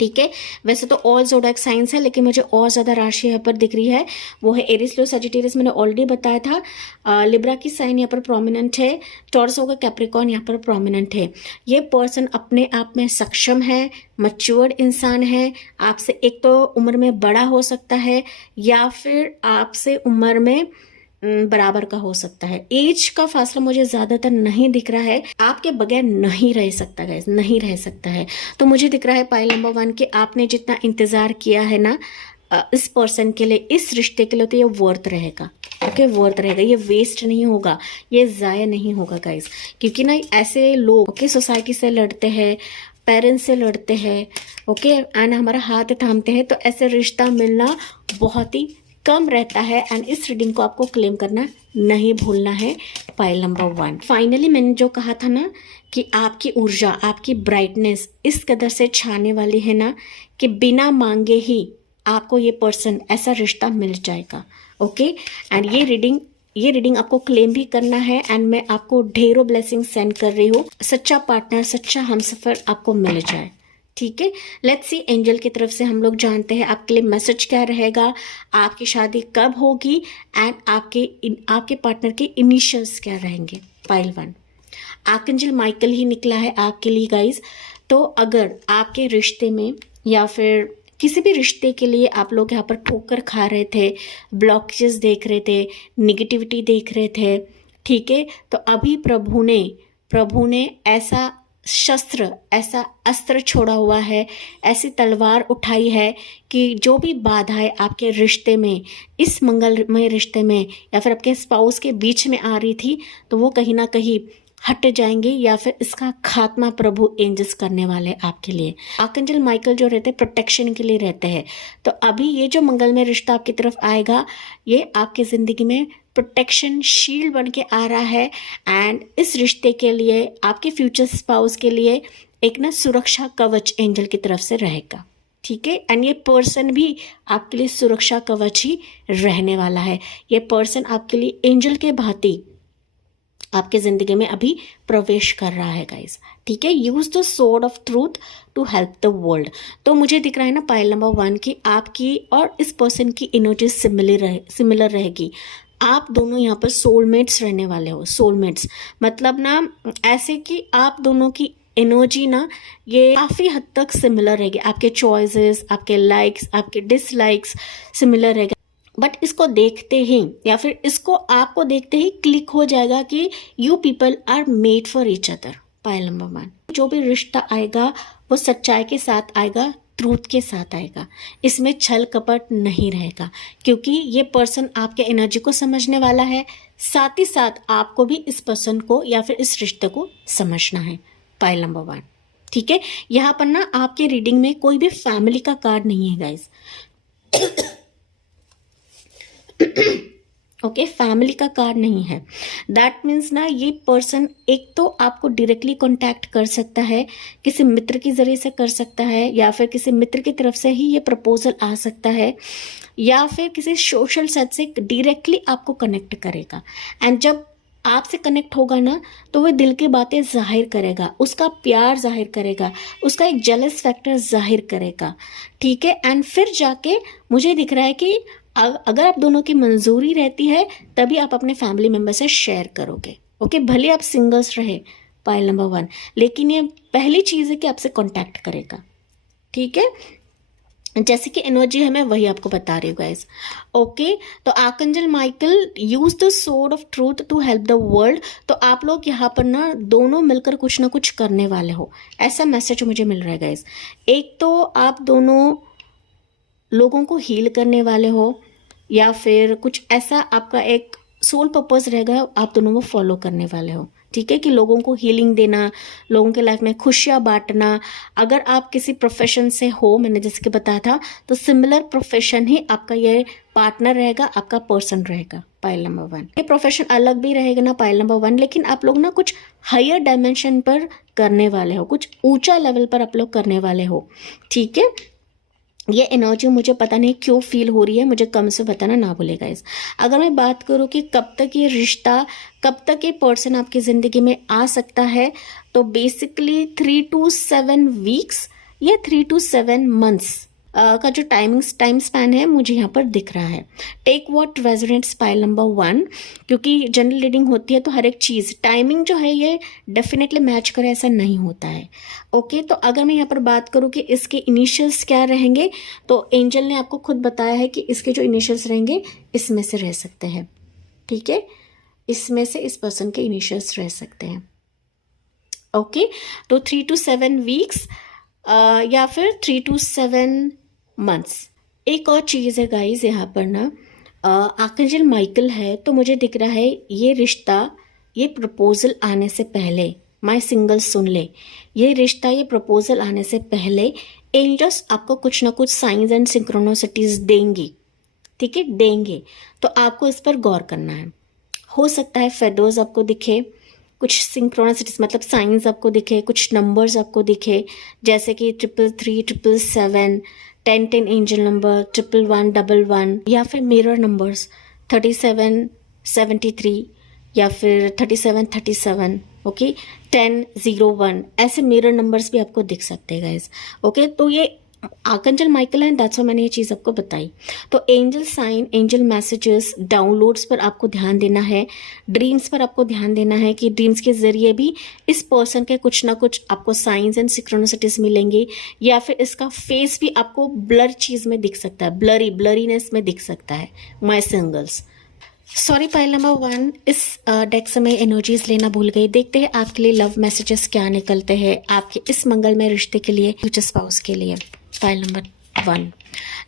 ठीक है। वैसे तो ऑल ज़ोडिएक साइंस है, लेकिन मुझे और ज़्यादा राशि यहाँ पर दिख रही है, वो है एरीज, लियो, सजिटेरियस, मैंने ऑलरेडी बताया था। लिब्रा की साइन यहाँ पर प्रोमिनेंट है, टॉरस होगा, कैप्रिकॉर्न यहाँ पर प्रोमिनेंट है। ये पर्सन अपने आप में सक्षम है, मैच्योर्ड इंसान है, आपसे एक तो उम्र में बड़ा हो सकता है या फिर आपसे उम्र में बराबर का हो सकता है। एज का फासला मुझे ज्यादातर नहीं दिख रहा है, आपके बगैर नहीं रह सकता गाइस, नहीं रह सकता है। तो मुझे दिख रहा है पाइल नंबर 1 कि आपने जितना इंतजार किया है ना इस पर्सन के लिए, इस रिश्ते के लिए, तो ये वर्थ रहेगा, ओके, वर्थ रहेगा, ये वेस्ट नहीं होगा, ये जाया नहीं होगा गाइस। क्योंकि ना ऐसे लोग ओके सोसाइटी से लड़ते हैं, पेरेंट्स से लड़ते हैं, ओके, एंड हमारा हाथ थामते हैं, तो ऐसे रिश्ता मिलना बहुत ही कम रहता है, एंड इस रीडिंग को आपको क्लेम करना नहीं भूलना है। पाइल नंबर 1, फाइनली मैंने जो कहा था ना कि आपकी ऊर्जा, आपकी ब्राइटनेस इस कदर से छाने वाली है ना कि बिना मांगे ही आपको ये पर्सन, ऐसा रिश्ता मिल जाएगा। ओके, एंड ये रीडिंग आपको क्लेम भी करना है एंड मैं आपको ढेरों ब्लेसिंग सेंड कर रही हूँ। सच्चा पार्टनर, सच्चा हमसफर आपको मिल जाए। ठीक है, लेट्स सी एंजल की तरफ से हम लोग जानते हैं आपके लिए मैसेज क्या रहेगा, आपकी शादी कब होगी एंड आपके पार्टनर के इनिशियल्स क्या रहेंगे। पाइल 1 आर्कएंजल माइकल ही निकला है आपके लिए गाइज। तो अगर आपके रिश्ते में या फिर किसी भी रिश्ते के लिए आप लोग यहाँ पर ठोकर खा रहे थे, ब्लॉकेजेस देख रहे थे, निगेटिविटी देख रहे थे, ठीक है, तो अभी प्रभु ने ऐसा शस्त्र, ऐसा अस्त्र छोड़ा हुआ है, ऐसी तलवार उठाई है कि जो भी बाधाएं आपके रिश्ते में, इस मंगलमय रिश्ते में या फिर आपके स्पाउस के बीच में आ रही थी, तो वो कहीं ना कहीं हट जाएंगे या फिर इसका खात्मा प्रभु एंजल्स करने वाले आपके लिए। आर्कएंजल माइकल जो रहते हैं प्रोटेक्शन के लिए रहते हैं। तो अभी ये जो मंगलमय रिश्ता आपकी तरफ आएगा, ये आपकी ज़िंदगी में प्रोटेक्शन शील्ड बन के आ रहा है एंड इस रिश्ते के लिए, आपके फ्यूचर स्पाउस के लिए एक ना सुरक्षा कवच एंजल की तरफ से रहेगा। ठीक है, एंड ये पर्सन भी आपके लिए सुरक्षा कवच ही रहने वाला है। ये पर्सन आपके लिए एंजल के भांति आपके जिंदगी में अभी प्रवेश कर रहा है गाइस। ठीक है, use the sword of truth to help the world. तो मुझे दिख रहा है ना पाइल नंबर 1 की आपकी और इस पर्सन की एनर्जी सिमिलर रहेगी। आप दोनों यहाँ पर सोलमेट्स रहने वाले हो। सोलमेट्स मतलब ना ऐसे कि आप दोनों की एनर्जी ना ये काफ़ी हद तक सिमिलर रहेगी। आपके चॉइसेस, आपके लाइक्स, आपके डिसलाइक्स सिमिलर रहेगा। बट इसको देखते ही या फिर इसको आपको देखते ही क्लिक हो जाएगा कि you people are made for each other. Pile number 1 जो भी रिश्ता आएगा वो सच्चाई के साथ आएगा, ट्रूथ के साथ आएगा। इसमें छल कपट नहीं रहेगा क्योंकि ये पर्सन आपके एनर्जी को समझने वाला है, साथ ही साथ आपको भी इस पर्सन को या फिर इस रिश्ते को समझना है। पाइल नंबर 1 ठीक है, यहाँ पर ना आपके रीडिंग में कोई भी फैमिली का कार्ड नहीं है गाइस। ओके, फैमिली का कार्ड नहीं है। दैट मीन्स ना ये पर्सन एक तो आपको डायरेक्टली कांटेक्ट कर सकता है, किसी मित्र के जरिए से कर सकता है या फिर किसी मित्र की तरफ से ही ये प्रपोजल आ सकता है या फिर किसी सोशल साइट से डायरेक्टली आपको कनेक्ट करेगा। एंड जब आपसे कनेक्ट होगा ना तो वह दिल की बातें जाहिर करेगा, उसका प्यार जाहिर करेगा, उसका एक जेलस फैक्टर जाहिर करेगा। ठीक है, एंड फिर जाके मुझे दिख रहा है कि अगर आप दोनों की मंजूरी रहती है तभी आप अपने फैमिली मेंबर से शेयर करोगे। ओके, भले आप सिंगल्स रहे। पाइल नंबर 1 लेकिन ये पहली चीज़ है कि आपसे कांटेक्ट करेगा। ठीक है, जैसे कि एनर्जी है मैं वही आपको बता रही हूँ गाइस। ओके, तो archangel Michael use the sword of truth to help the world. तो आप लोग यहाँ पर ना दोनों मिलकर कुछ ना कुछ करने वाले हो, ऐसा मैसेज मुझे मिल रहा है गाइस। एक तो आप दोनों लोगों को हील करने वाले हो या फिर कुछ ऐसा आपका एक सोल पर्पस रहेगा, आप दोनों वो फॉलो करने वाले हो। ठीक है, कि लोगों को हीलिंग देना, लोगों के लाइफ में खुशियाँ बांटना। अगर आप किसी प्रोफेशन से हो, मैंने जैसे कि बताया था, तो सिमिलर प्रोफेशन ही आपका ये पार्टनर रहेगा, आपका पर्सन रहेगा। पाइल नंबर 1 ये प्रोफेशन अलग भी रहेगा ना पाइल नंबर 1, लेकिन आप लोग ना कुछ हायर डायमेंशन पर करने वाले हो, कुछ ऊंचा लेवल पर आप लोग करने वाले हो। ठीक है, ये एनर्जी मुझे पता नहीं क्यों फील हो रही है, मुझे कम से बताना ना भूलेगा इस। अगर मैं बात करूँ कि कब तक ये रिश्ता, कब तक ये पर्सन आपकी ज़िंदगी में आ सकता है, तो बेसिकली 3 to 7 वीक्स या 3 to 7 मंथ्स का जो टाइम स्पैन है मुझे यहाँ पर दिख रहा है। Take what resonates pile number 1, क्योंकि जनरल रीडिंग होती है तो हर एक चीज़ टाइमिंग जो है ये डेफिनेटली मैच करे ऐसा नहीं होता है। ओके, तो अगर मैं यहाँ पर बात करूँ कि इसके इनिशियल्स क्या रहेंगे, तो एंजल ने आपको खुद बताया है कि इसके जो इनिशियल्स रहेंगे इसमें से रह सकते हैं। ठीक है, इसमें से इस पर्सन के इनिशियल्स रह सकते हैं। ओके, तो 3 to 7 वीक्स या फिर 3 to 7 मंथ्स। एक और चीज़ है गाइज यहाँ पर ना, आर्कएंजल माइकल है तो मुझे दिख रहा है ये रिश्ता, ये प्रपोजल आने से पहले, माय सिंगल सुन ले, ये रिश्ता, ये प्रपोजल आने से पहले एंजल्स आपको कुछ ना कुछ साइंस एंड सिंक्रोनोसिटीज देंगी। ठीक है, देंगे, तो आपको इस पर गौर करना है। हो सकता है फेडोज आपको दिखे, कुछ सिंक्रोनसिटीज मतलब साइंस आपको दिखे, कुछ नंबर्स आपको दिखे, जैसे कि 333, 777, 1010 एंजल नंबर, 111111 या फिर मिरर नंबर्स 3773 या फिर 3737, ओके, 1001, ऐसे मिरर नंबर्स भी आपको दिख सकते हैं गाइस। ओके, तो ये आर्कएंजल माइकल है, दैट्स व्हाई मैंने ये चीज़ आपको बताई। तो angel sign, angel messages, downloads पर आपको ध्यान देना है, ड्रीम्स पर आपको ध्यान देना है कि ड्रीम्स के जरिए भी इस पर्सन के कुछ ना कुछ आपको साइंस एंड सिक्रोनिसिटीज मिलेंगे, या फिर इसका फेस भी आपको ब्लर चीज़ में दिख सकता है, ब्लरीनेस में दिख सकता है। My singles, sorry pile number 1, इस डेक से मैं एनर्जीज लेना भूल गई। देखते हैं आपके लिए लव मैसेजेस क्या निकलते हैं आपके इस मंगलमय रिश्ते के लिए, फ्यूचर स्पाउस के लिए। पाइल नंबर 1,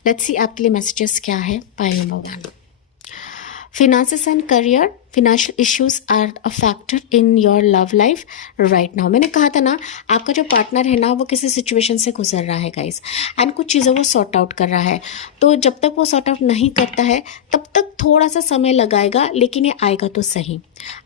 लेट्स सी आपके लिए मैसेजेस क्या है। Pile number 1, finances and career, financial issues are a factor in your love life right now. मैंने कहा था ना, आपका जो पार्टनर है ना वो किसी सिचुएशन से गुजर रहा है गाइस, एंड कुछ चीज़ें वो सॉर्ट आउट कर रहा है। तो जब तक वो सॉर्ट आउट नहीं करता है तब तक थोड़ा सा समय लगाएगा, लेकिन ये आएगा तो सही।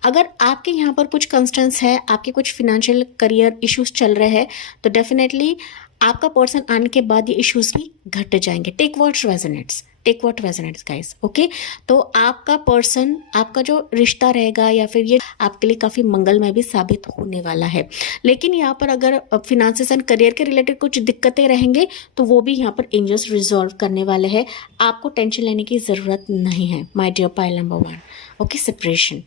अगर आपके यहाँ पर कुछ कंस्ट्रेंट्स है, आपके कुछ फिनेंशियल करियर इश्यूज चल रहे हैं, तो डेफिनेटली आपका पर्सन आने के बाद ये इश्यूज भी घट जाएंगे। Take what resonates guys. Okay, तो आपका पर्सन, आपका जो रिश्ता रहेगा या फिर ये आपके लिए काफ़ी मंगलमय भी साबित होने वाला है। लेकिन यहाँ पर अगर फिनांसेस एंड करियर के रिलेटेड कुछ दिक्कतें रहेंगे तो वो भी यहाँ पर एंजल्स रिजॉल्व करने वाले हैं, आपको टेंशन लेने की ज़रूरत नहीं है my dear pile number 1। Okay, separation,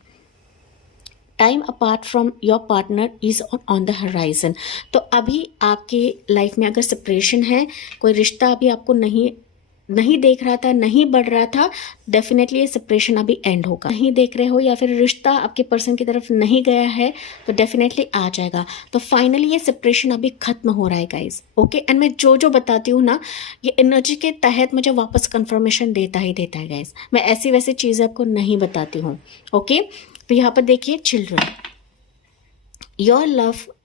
time apart from your partner is on the horizon. तो अभी आपकी लाइफ में अगर सेपरेशन है, कोई रिश्ता अभी आपको नहीं देख रहा था, नहीं बढ़ रहा था, डेफिनेटली ये सेपरेशन अभी एंड होगा। नहीं देख रहे हो या फिर रिश्ता आपके पर्सन की तरफ नहीं गया है तो डेफिनेटली आ जाएगा। तो फाइनली ये सेपरेशन अभी खत्म हो रहा है गाइज। ओके, एंड मैं जो बताती हूँ ना, ये एनर्जी के तहत मुझे वापस कंफर्मेशन देता ही देता है गाइज। मैं ऐसी वैसी चीज़ें आपको नहीं बताती हूँ। ओके, तो यहाँ पर देखिए, children, your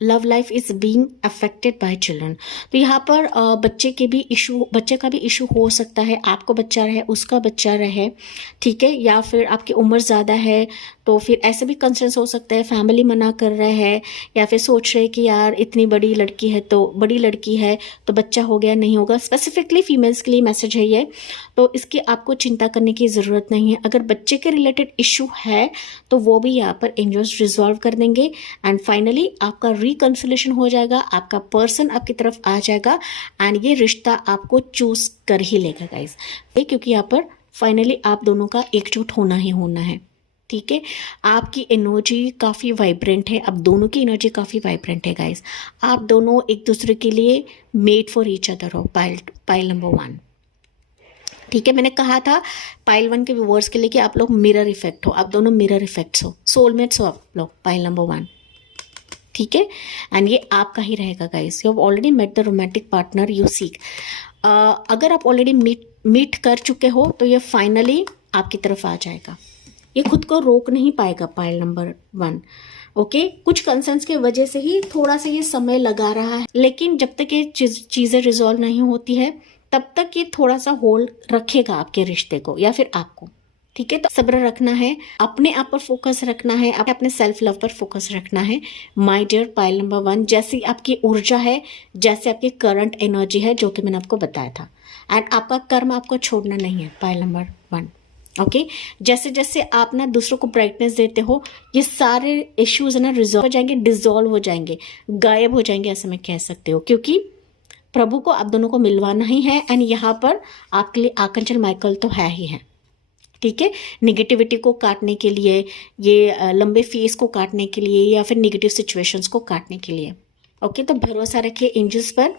love life is being affected by children. तो यहाँ पर बच्चे का भी इशू हो सकता है। आपको बच्चा रहे, उसका बच्चा रहे, ठीक है, या फिर आपकी उम्र ज़्यादा है तो फिर ऐसे भी कंसर्न्स हो सकता है। फैमिली मना कर रहे हैं या फिर सोच रहे हैं कि यार इतनी बड़ी लड़की है तो बच्चा हो गया, नहीं होगा। स्पेसिफिकली फीमेल्स के लिए मैसेज है ये, तो इसकी आपको चिंता करने की ज़रूरत नहीं है। अगर बच्चे के रिलेटेड इशू है तो वो भी यहाँ पर एंजल्स रिजॉल्व कर देंगे, एंड फाइनली आपका रिकंसिलेशन हो जाएगा, आपका पर्सन आपकी तरफ आ जाएगा, एंड ये रिश्ता आपको चूज कर ही लेगा गाइज, क्योंकि यहाँ पर फाइनली आप दोनों का एकजुट होना ही होना है। ठीक है, आपकी एनर्जी काफ़ी वाइब्रेंट है, अब दोनों की एनर्जी काफ़ी वाइब्रेंट है गाइस। आप दोनों एक दूसरे के लिए मेड फॉर ईच अदर हो, पाइल नंबर 1। ठीक है, मैंने कहा था पाइल 1 के व्यूअर्स के लिए कि आप लोग मिरर इफेक्ट हो, आप दोनों मिरर इफेक्ट्स हो, सोलमेट्स हो आप लोग, पाइल नंबर 1। ठीक है, एंड ये आपका ही रहेगा guys. You have already met the romantic partner you seek. अगर आप ऑलरेडी मीट कर चुके हो तो ये फाइनली आपकी तरफ आ जाएगा, ये खुद को रोक नहीं पाएगा, पाइल नंबर 1। ओके, कुछ कंसर्न्स के वजह से ही थोड़ा सा ये समय लगा रहा है, लेकिन जब तक ये चीज़ें रिजॉल्व नहीं होती है तब तक ये थोड़ा सा होल्ड रखेगा आपके रिश्ते को या फिर आपको। ठीक है, तो सब्र रखना है, अपने आप पर फोकस रखना है, अपने सेल्फ लव पर फोकस रखना है माय डियर पाइल नंबर 1। जैसी आपकी ऊर्जा है, जैसे आपकी करंट एनर्जी है, जो कि मैंने आपको बताया था, एंड आपका कर्म आपको छोड़ना नहीं है पाइल नंबर 1। ओके, जैसे जैसे आप ना दूसरों को ब्राइटनेस देते हो, ये सारे इश्यूज ना रिजॉल्व हो जाएंगे, डिजॉल्व हो जाएंगे, गायब हो जाएंगे, ऐसे में कह सकते हो, क्योंकि प्रभु को आप दोनों को मिलवाना ही है, एंड यहाँ पर आपके लिए आर्कएंजल माइकल तो है ही है। ठीक है, निगेटिविटी को काटने के लिए, ये लंबे फेस को काटने के लिए, या फिर निगेटिव सिचुएशंस को काटने के लिए। ओके, तो भरोसा रखिए एंजल्स पर,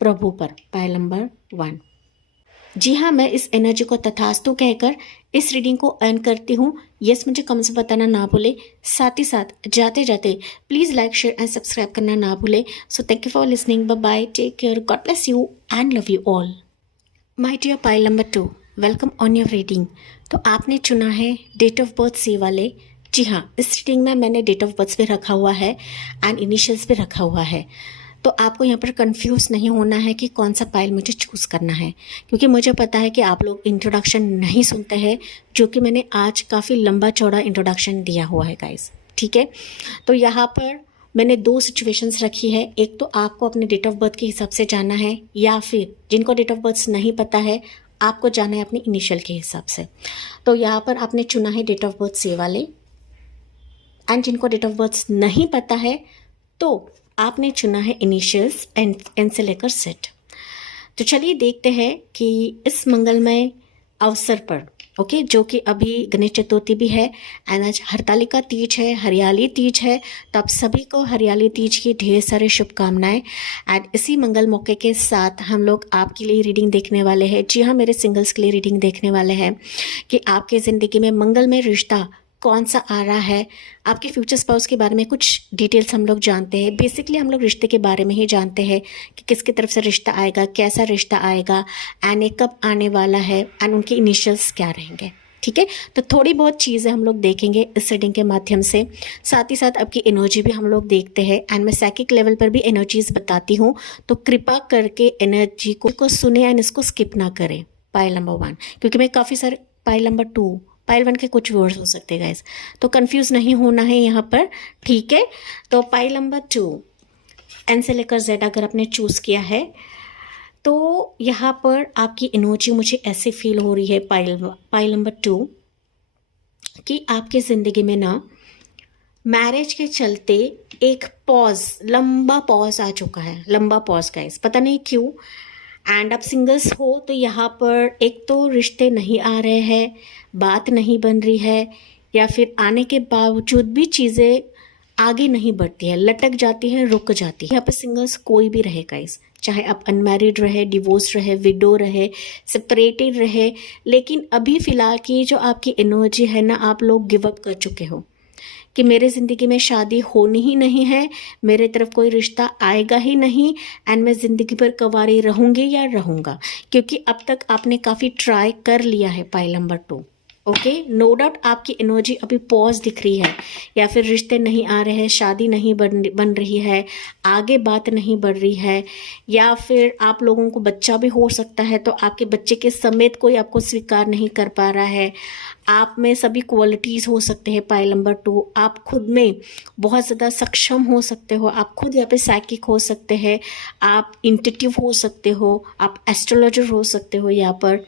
प्रभु पर, पाइल नंबर 1। जी हाँ, मैं इस एनर्जी को तथास्तु कहकर इस रीडिंग को अर्न करती हूँ। यस, मुझे कमेंट्स में बताना ना भूले, साथ ही साथ जाते जाते please like, share and subscribe करना ना भूले। So thank you for listening, bye bye, take care, God bless you and love you all. My dear pile number 2, welcome on your reading. तो आपने चुना है डेट ऑफ बर्थ सी वाले। जी हाँ, इस रीडिंग में मैंने डेट ऑफ बर्थ भी रखा हुआ है एंड इनिशियल्स भी रखा हुआ है, तो आपको यहाँ पर कंफ्यूज नहीं होना है कि कौन सा पाइल मुझे चूज़ करना है, क्योंकि मुझे पता है कि आप लोग इंट्रोडक्शन नहीं सुनते हैं, जो कि मैंने आज काफ़ी लंबा चौड़ा इंट्रोडक्शन दिया हुआ है गाइस। ठीक है, तो यहाँ पर मैंने दो सिचुएशंस रखी है, एक तो आपको अपने डेट ऑफ बर्थ के हिसाब से जाना है, या फिर जिनको डेट ऑफ बर्थ नहीं पता है आपको जाना है अपने इनिशियल के हिसाब से। तो यहाँ पर आपने चुना है डेट ऑफ बर्थ से वाले, एंड जिनको डेट ऑफ बर्थ नहीं पता है तो आपने चुना है इनिशियल्स एन से लेकर सेट। तो चलिए देखते हैं कि इस मंगलमय अवसर पर ओके, जो कि अभी गणेश चतुर्थी भी है एंड आज हरतालिका तीज है, हरियाली तीज है, तो आप सभी को हरियाली तीज की ढेर सारे शुभकामनाएं। एंड इसी मंगल मौके के साथ हम लोग आपके लिए रीडिंग देखने वाले हैं। जी हाँ, मेरे सिंगल्स के लिए रीडिंग देखने वाले हैं कि आपके ज़िंदगी में मंगलमय रिश्ता कौन सा आ रहा है, आपके फ्यूचर स्पाउस के बारे में कुछ डिटेल्स हम लोग जानते हैं। बेसिकली हम लोग रिश्ते के बारे में ही जानते हैं कि किसकी तरफ से रिश्ता आएगा, कैसा रिश्ता आएगा एंड कब आने वाला है एंड उनके इनिशियल्स क्या रहेंगे। ठीक है, तो थोड़ी बहुत चीज़ें हम लोग देखेंगे इस रीडिंग के माध्यम से, साथ ही साथ आपकी एनर्जी भी हम लोग देखते हैं एंड मैं साइकिक लेवल पर भी एनर्जीज बताती हूँ, तो कृपा करके एनर्जी को सुने एंड इसको स्किप ना करें। पाइल नंबर 1, क्योंकि मैं काफ़ी सारे पाइल नंबर 2, पाइल 1 के कुछ वर्ड्स हो सकते हैं गाइस, तो कंफ्यूज नहीं होना है यहाँ पर। ठीक है, तो पाइल नंबर 2 एन से लेकर जेड अगर आपने चूज़ किया है तो यहाँ पर आपकी एनर्जी मुझे ऐसे फील हो रही है पाइल नंबर 2 कि आपके ज़िंदगी में ना मैरिज के चलते एक पॉज, लंबा पॉज आ चुका है, लंबा पॉज गाइस, पता नहीं क्यों। एंड आप सिंगल्स हो तो यहाँ पर एक तो रिश्ते नहीं आ रहे हैं, बात नहीं बन रही है, या फिर आने के बावजूद भी चीज़ें आगे नहीं बढ़ती है, लटक जाती है, रुक जाती है। यहाँ पर सिंगल्स कोई भी रहे गाइस, चाहे आप अनमैरिड रहे, डिवोर्स रहे, विडो रहे, सेपरेटेड रहे, लेकिन अभी फ़िलहाल की जो आपकी एनर्जी है ना, आप लोग गिव अप कर चुके हो कि मेरे ज़िंदगी में शादी होनी ही नहीं है, मेरे तरफ कोई रिश्ता आएगा ही नहीं एंड मैं ज़िंदगी भर कुंवारी रहूँगी या रहूँगा, क्योंकि अब तक आपने काफ़ी ट्राई कर लिया है। Pile number 2 okay, no doubt आपकी एनर्जी अभी पॉज दिख रही है, या फिर रिश्ते नहीं आ रहे हैं, शादी नहीं बन रही है, आगे बात नहीं बढ़ रही है, या फिर आप लोगों को बच्चा भी हो सकता है तो आपके बच्चे के समेत कोई आपको स्वीकार नहीं कर पा रहा है। आप में सभी क्वालिटीज़ हो सकते हैं। पाइल नंबर 2, आप खुद में बहुत ज़्यादा सक्षम हो सकते हो, आप खुद यहाँ पे साइकिक हो सकते हैं, आप इंट्यूटिव हो सकते हो, आप एस्ट्रोलॉजर हो सकते हो यहाँ पर।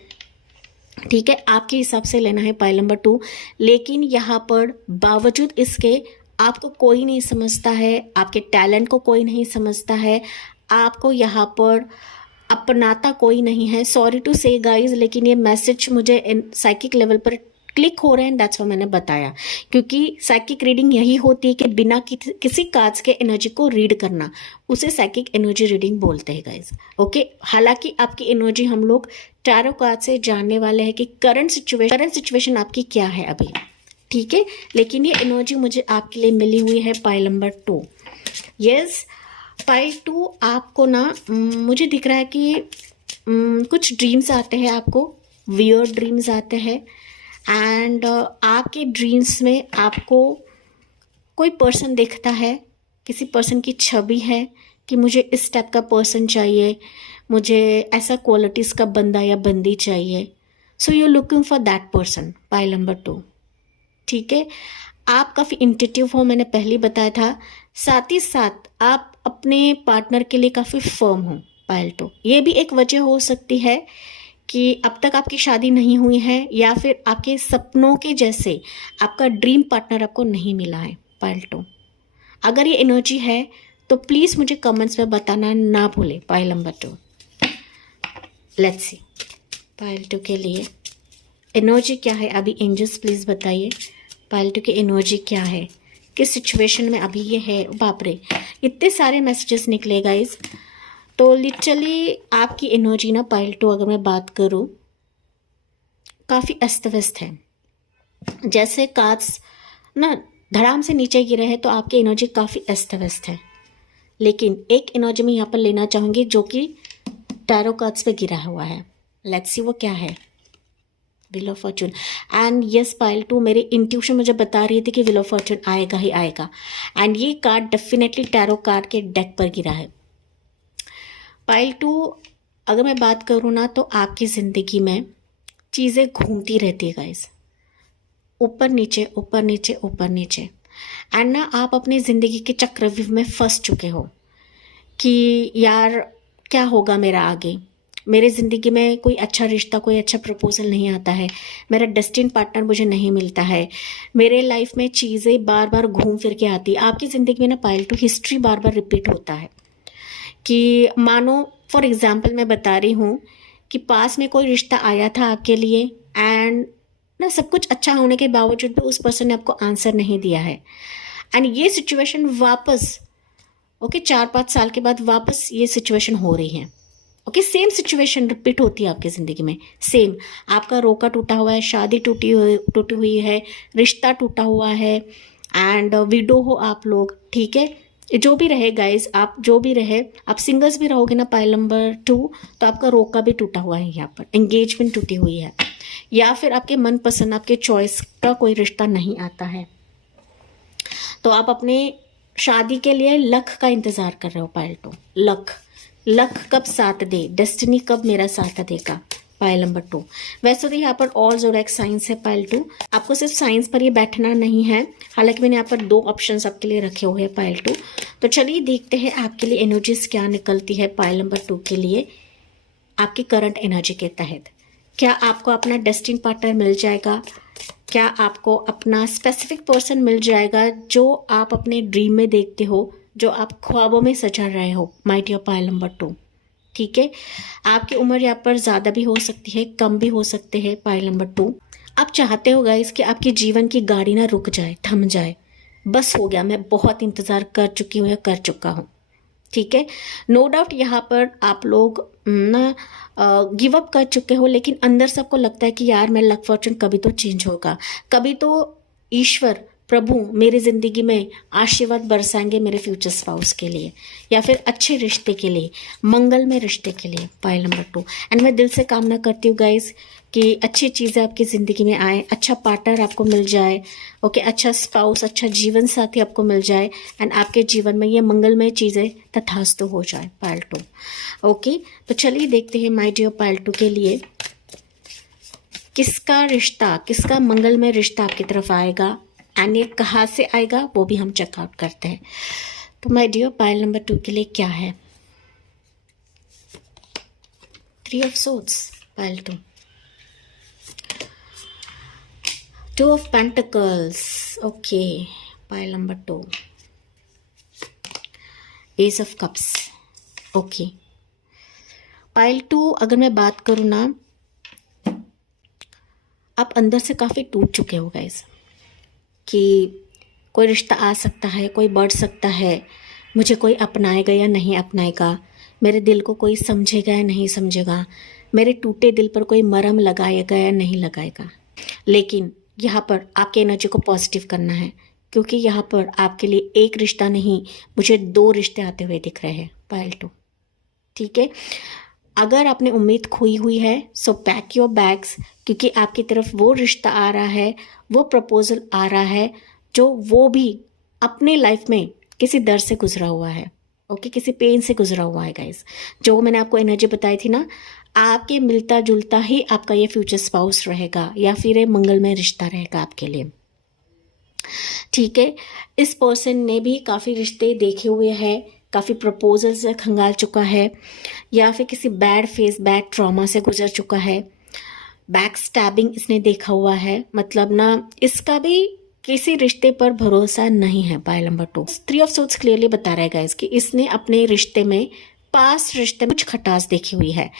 ठीक है, आपके हिसाब से लेना है पाइल नंबर 2, लेकिन यहाँ पर बावजूद इसके आपको कोई नहीं समझता है, आपके टैलेंट को कोई नहीं समझता है, आपको यहाँ पर अपनाता कोई नहीं है। सॉरी टू से गाइज, लेकिन ये मैसेज मुझे साइकिक लेवल पर क्लिक हो रहे हैं, दैट्स व्हाई मैंने बताया, क्योंकि साइकिक रीडिंग यही होती है कि बिना किसी कार्ड्स के एनर्जी को रीड करना, उसे साइकिक एनर्जी रीडिंग बोलते हैं गाइज। ओके, हालांकि आपकी एनर्जी हम लोग टैरो कार्ड से जानने वाले हैं कि करंट सिचुएशन आपकी क्या है अभी। ठीक है, लेकिन ये एनर्जी मुझे आपके लिए मिली हुई है पाइल नंबर 2। यस, पाइल 2 आपको ना मुझे दिख रहा है कि कुछ ड्रीम्स आते हैं आपको, वियर्ड ड्रीम्स आते हैं एंड आपके ड्रीम्स में आपको कोई पर्सन दिखता है, किसी पर्सन की छवि है कि मुझे इस टाइप का पर्सन चाहिए, मुझे ऐसा क्वालिटीज़ का बंदा या बंदी चाहिए। So you looking for that person, pile number 2। ठीक है, आप काफ़ी इंट्यूटिव हो, मैंने पहले ही बताया था, साथ ही साथ आप अपने पार्टनर के लिए काफ़ी फर्म हो। पाइल 2, ये भी एक वजह हो सकती है कि अब तक आपकी शादी नहीं हुई है, या फिर आपके सपनों के जैसे आपका ड्रीम पार्टनर आपको नहीं मिला है। पाइल 2, अगर ये एनर्जी है तो प्लीज़ मुझे कमेंट्स में बताना ना भूले। Pile number 2, let's C pile 2 के लिए एनर्जी क्या है अभी, एंजल्स प्लीज़ बताइए पाइल 2 की एनर्जी क्या है, किस सिचुएशन में अभी ये है। बाप रे, इतने सारे मैसेजेस निकले गाइज। तो लिटरली आपकी एनर्जी ना पाइल 2 अगर मैं बात करूँ काफ़ी अस्त व्यस्त है, जैसे कार्ड्स ना धड़ाम से नीचे गिरे हैं, तो आपकी एनर्जी काफ़ी अस्त व्यस्त है। लेकिन एक एनर्जी में यहाँ पर लेना चाहूँगी जो कि टैरो कार्ड्स पे गिरा हुआ है, लेट्स सी वो क्या है। Wheel of Fortune, and yes pile 2, मेरी इंट्यूशन मुझे बता रही थी कि व्हील ऑफ फॉर्चून आएगा ही आएगा, एंड ये कार्ड डेफिनेटली टैरो कार्ड के डेक पर गिरा है। पाइल 2 अगर मैं बात करूँ ना, तो आपकी ज़िंदगी में चीज़ें घूमती रहती है गाइस, ऊपर नीचे ऊपर नीचे ऊपर नीचे। एंड ना आप अपनी ज़िंदगी के चक्रव्यूह में फंस चुके हो कि यार क्या होगा मेरा आगे, मेरे ज़िंदगी में कोई अच्छा रिश्ता, कोई अच्छा प्रपोजल नहीं आता है, मेरा डेस्टिन पार्टनर मुझे नहीं मिलता है, मेरे लाइफ में चीज़ें बार बार घूम फिर के आती है। आपकी ज़िंदगी में ना पायल टू हिस्ट्री बार बार रिपीट होता है कि मानो फॉर एग्जाम्पल मैं बता रही हूँ कि पास में कोई रिश्ता आया था आपके लिए एंड ना सब कुछ अच्छा होने के बावजूद भी उस पर्सन ने आपको आंसर नहीं दिया है। एंड ये सिचुएशन वापस ओके 4-5 साल के बाद वापस ये सिचुएशन हो रही है। ओके सेम सिचुएशन रिपीट होती है आपकी ज़िंदगी में। सेम आपका रोका टूटा हुआ है, शादी टूटी हुई है, रिश्ता टूटा हुआ है एंड विडो हो आप लोग, ठीक है। जो भी रहे गाइज, आप जो भी रहे, आप सिंगल्स भी रहोगे ना पाइल नंबर 2, तो आपका रोका भी टूटा हुआ है, यहाँ पर एंगेजमेंट टूटी हुई है, या फिर आपके मनपसंद आपके चॉइस का कोई रिश्ता नहीं आता है, तो आप अपने शादी के लिए लक का इंतजार कर रहे हो पाइल टू। लक कब साथ दे, डेस्टिनी कब मेरा साथ देगा, पाइल नंबर 2। वैसे तो यहाँ पर ऑल ज़ोडिएक साइंस है पाइल टू, आपको सिर्फ साइंस पर ही बैठना नहीं है, हालांकि मैंने यहाँ पर 2 ऑप्शंस आपके लिए रखे हुए हैं पाइल टू। तो चलिए देखते हैं आपके लिए एनर्जीज क्या निकलती है पाइल नंबर 2 के लिए आपकी करंट एनर्जी के तहत। क्या आपको अपना डेस्टिन पार्टनर मिल जाएगा, क्या आपको अपना स्पेसिफिक पर्सन मिल जाएगा जो आप अपने ड्रीम में देखते हो, जो आप ख्वाबों में सजा रहे हो माय डियर पाइल नंबर 2, ठीक है। आपकी उम्र यहाँ पर ज़्यादा भी हो सकती है, कम भी हो सकते हैं पाइल नंबर 2। आप चाहते हो गाइस कि आपके जीवन की गाड़ी ना रुक जाए, थम जाए, बस हो गया, मैं बहुत इंतज़ार कर चुकी हूँ या कर चुका हूँ, ठीक है। नो डाउट यहाँ पर आप लोग ना गिव अप कर चुके हो, लेकिन अंदर से आपको लगता है कि यार मेरा लक फॉर्चून कभी तो चेंज होगा, कभी तो ईश्वर प्रभु मेरी ज़िंदगी में आशीर्वाद बरसाएंगे मेरे फ्यूचर स्पाउस के लिए, या फिर अच्छे रिश्ते के लिए, मंगलमय रिश्ते के लिए पाइल नंबर 2। एंड मैं दिल से कामना करती हूँ गाइस कि अच्छी चीज़ें आपकी ज़िंदगी में आए, अच्छा पार्टनर आपको मिल जाए, ओके, अच्छा स्पाउस, अच्छा जीवन साथी आपको मिल जाए एंड आपके जीवन में ये मंगलमय चीज़ें तथास्तु हो जाए पाइल 2। ओके, तो चलिए देखते हैं माय डियर पाइल 2 के लिए किसका रिश्ता, किसका मंगलमय रिश्ता आपकी तरफ आएगा एंड ये कहाँ से आएगा वो भी हम चेकआउट करते हैं। तो माय डियर पाइल नंबर 2 के लिए क्या है, 3 of swords pile 2, 2 of pentacles, okay pile number 2, S of cups, okay pile 2। अगर मैं बात करूँ ना, आप अंदर से काफ़ी टूट चुके हो गाइस कि कोई रिश्ता आ सकता है, कोई बढ़ सकता है, मुझे कोई अपनाएगा या नहीं अपनाएगा, मेरे दिल को कोई समझेगा या नहीं समझेगा, मेरे टूटे दिल पर कोई मरहम लगाएगा या नहीं लगाएगा। लेकिन यहाँ पर आपके एनर्जी को पॉजिटिव करना है, क्योंकि यहाँ पर आपके लिए एक रिश्ता नहीं, मुझे 2 रिश्ते आते हुए दिख रहे हैं पाइल 2, ठीक है। अगर आपने उम्मीद खोई हुई है सो पैक योर बैग्स, क्योंकि आपकी तरफ वो रिश्ता आ रहा है, वो प्रपोजल आ रहा है जो वो भी अपने लाइफ में किसी दर्द से गुजरा हुआ है, ओके, किसी पेन से गुजरा हुआ है गाइस। जो मैंने आपको एनर्जी बताई थी ना, आपके मिलता जुलता ही आपका ये फ्यूचर स्पाउस रहेगा या फिर ये मंगलमय रिश्ता रहेगा आपके लिए, ठीक है। इस पर्सन ने भी काफ़ी रिश्ते देखे हुए हैं, काफ़ी प्रपोजल से खंगाल चुका है, या फिर किसी बैड फेस, बैड ट्रॉमा से गुजर चुका है, बैक स्टैबिंग इसने देखा हुआ है, मतलब ना इसका भी किसी रिश्ते पर भरोसा नहीं है pile number 2। 3 of swords clearly बता रहा है गाइस कि इसने अपने रिश्ते में, पास्ट रिश्ते में कुछ खटास देखी हुई है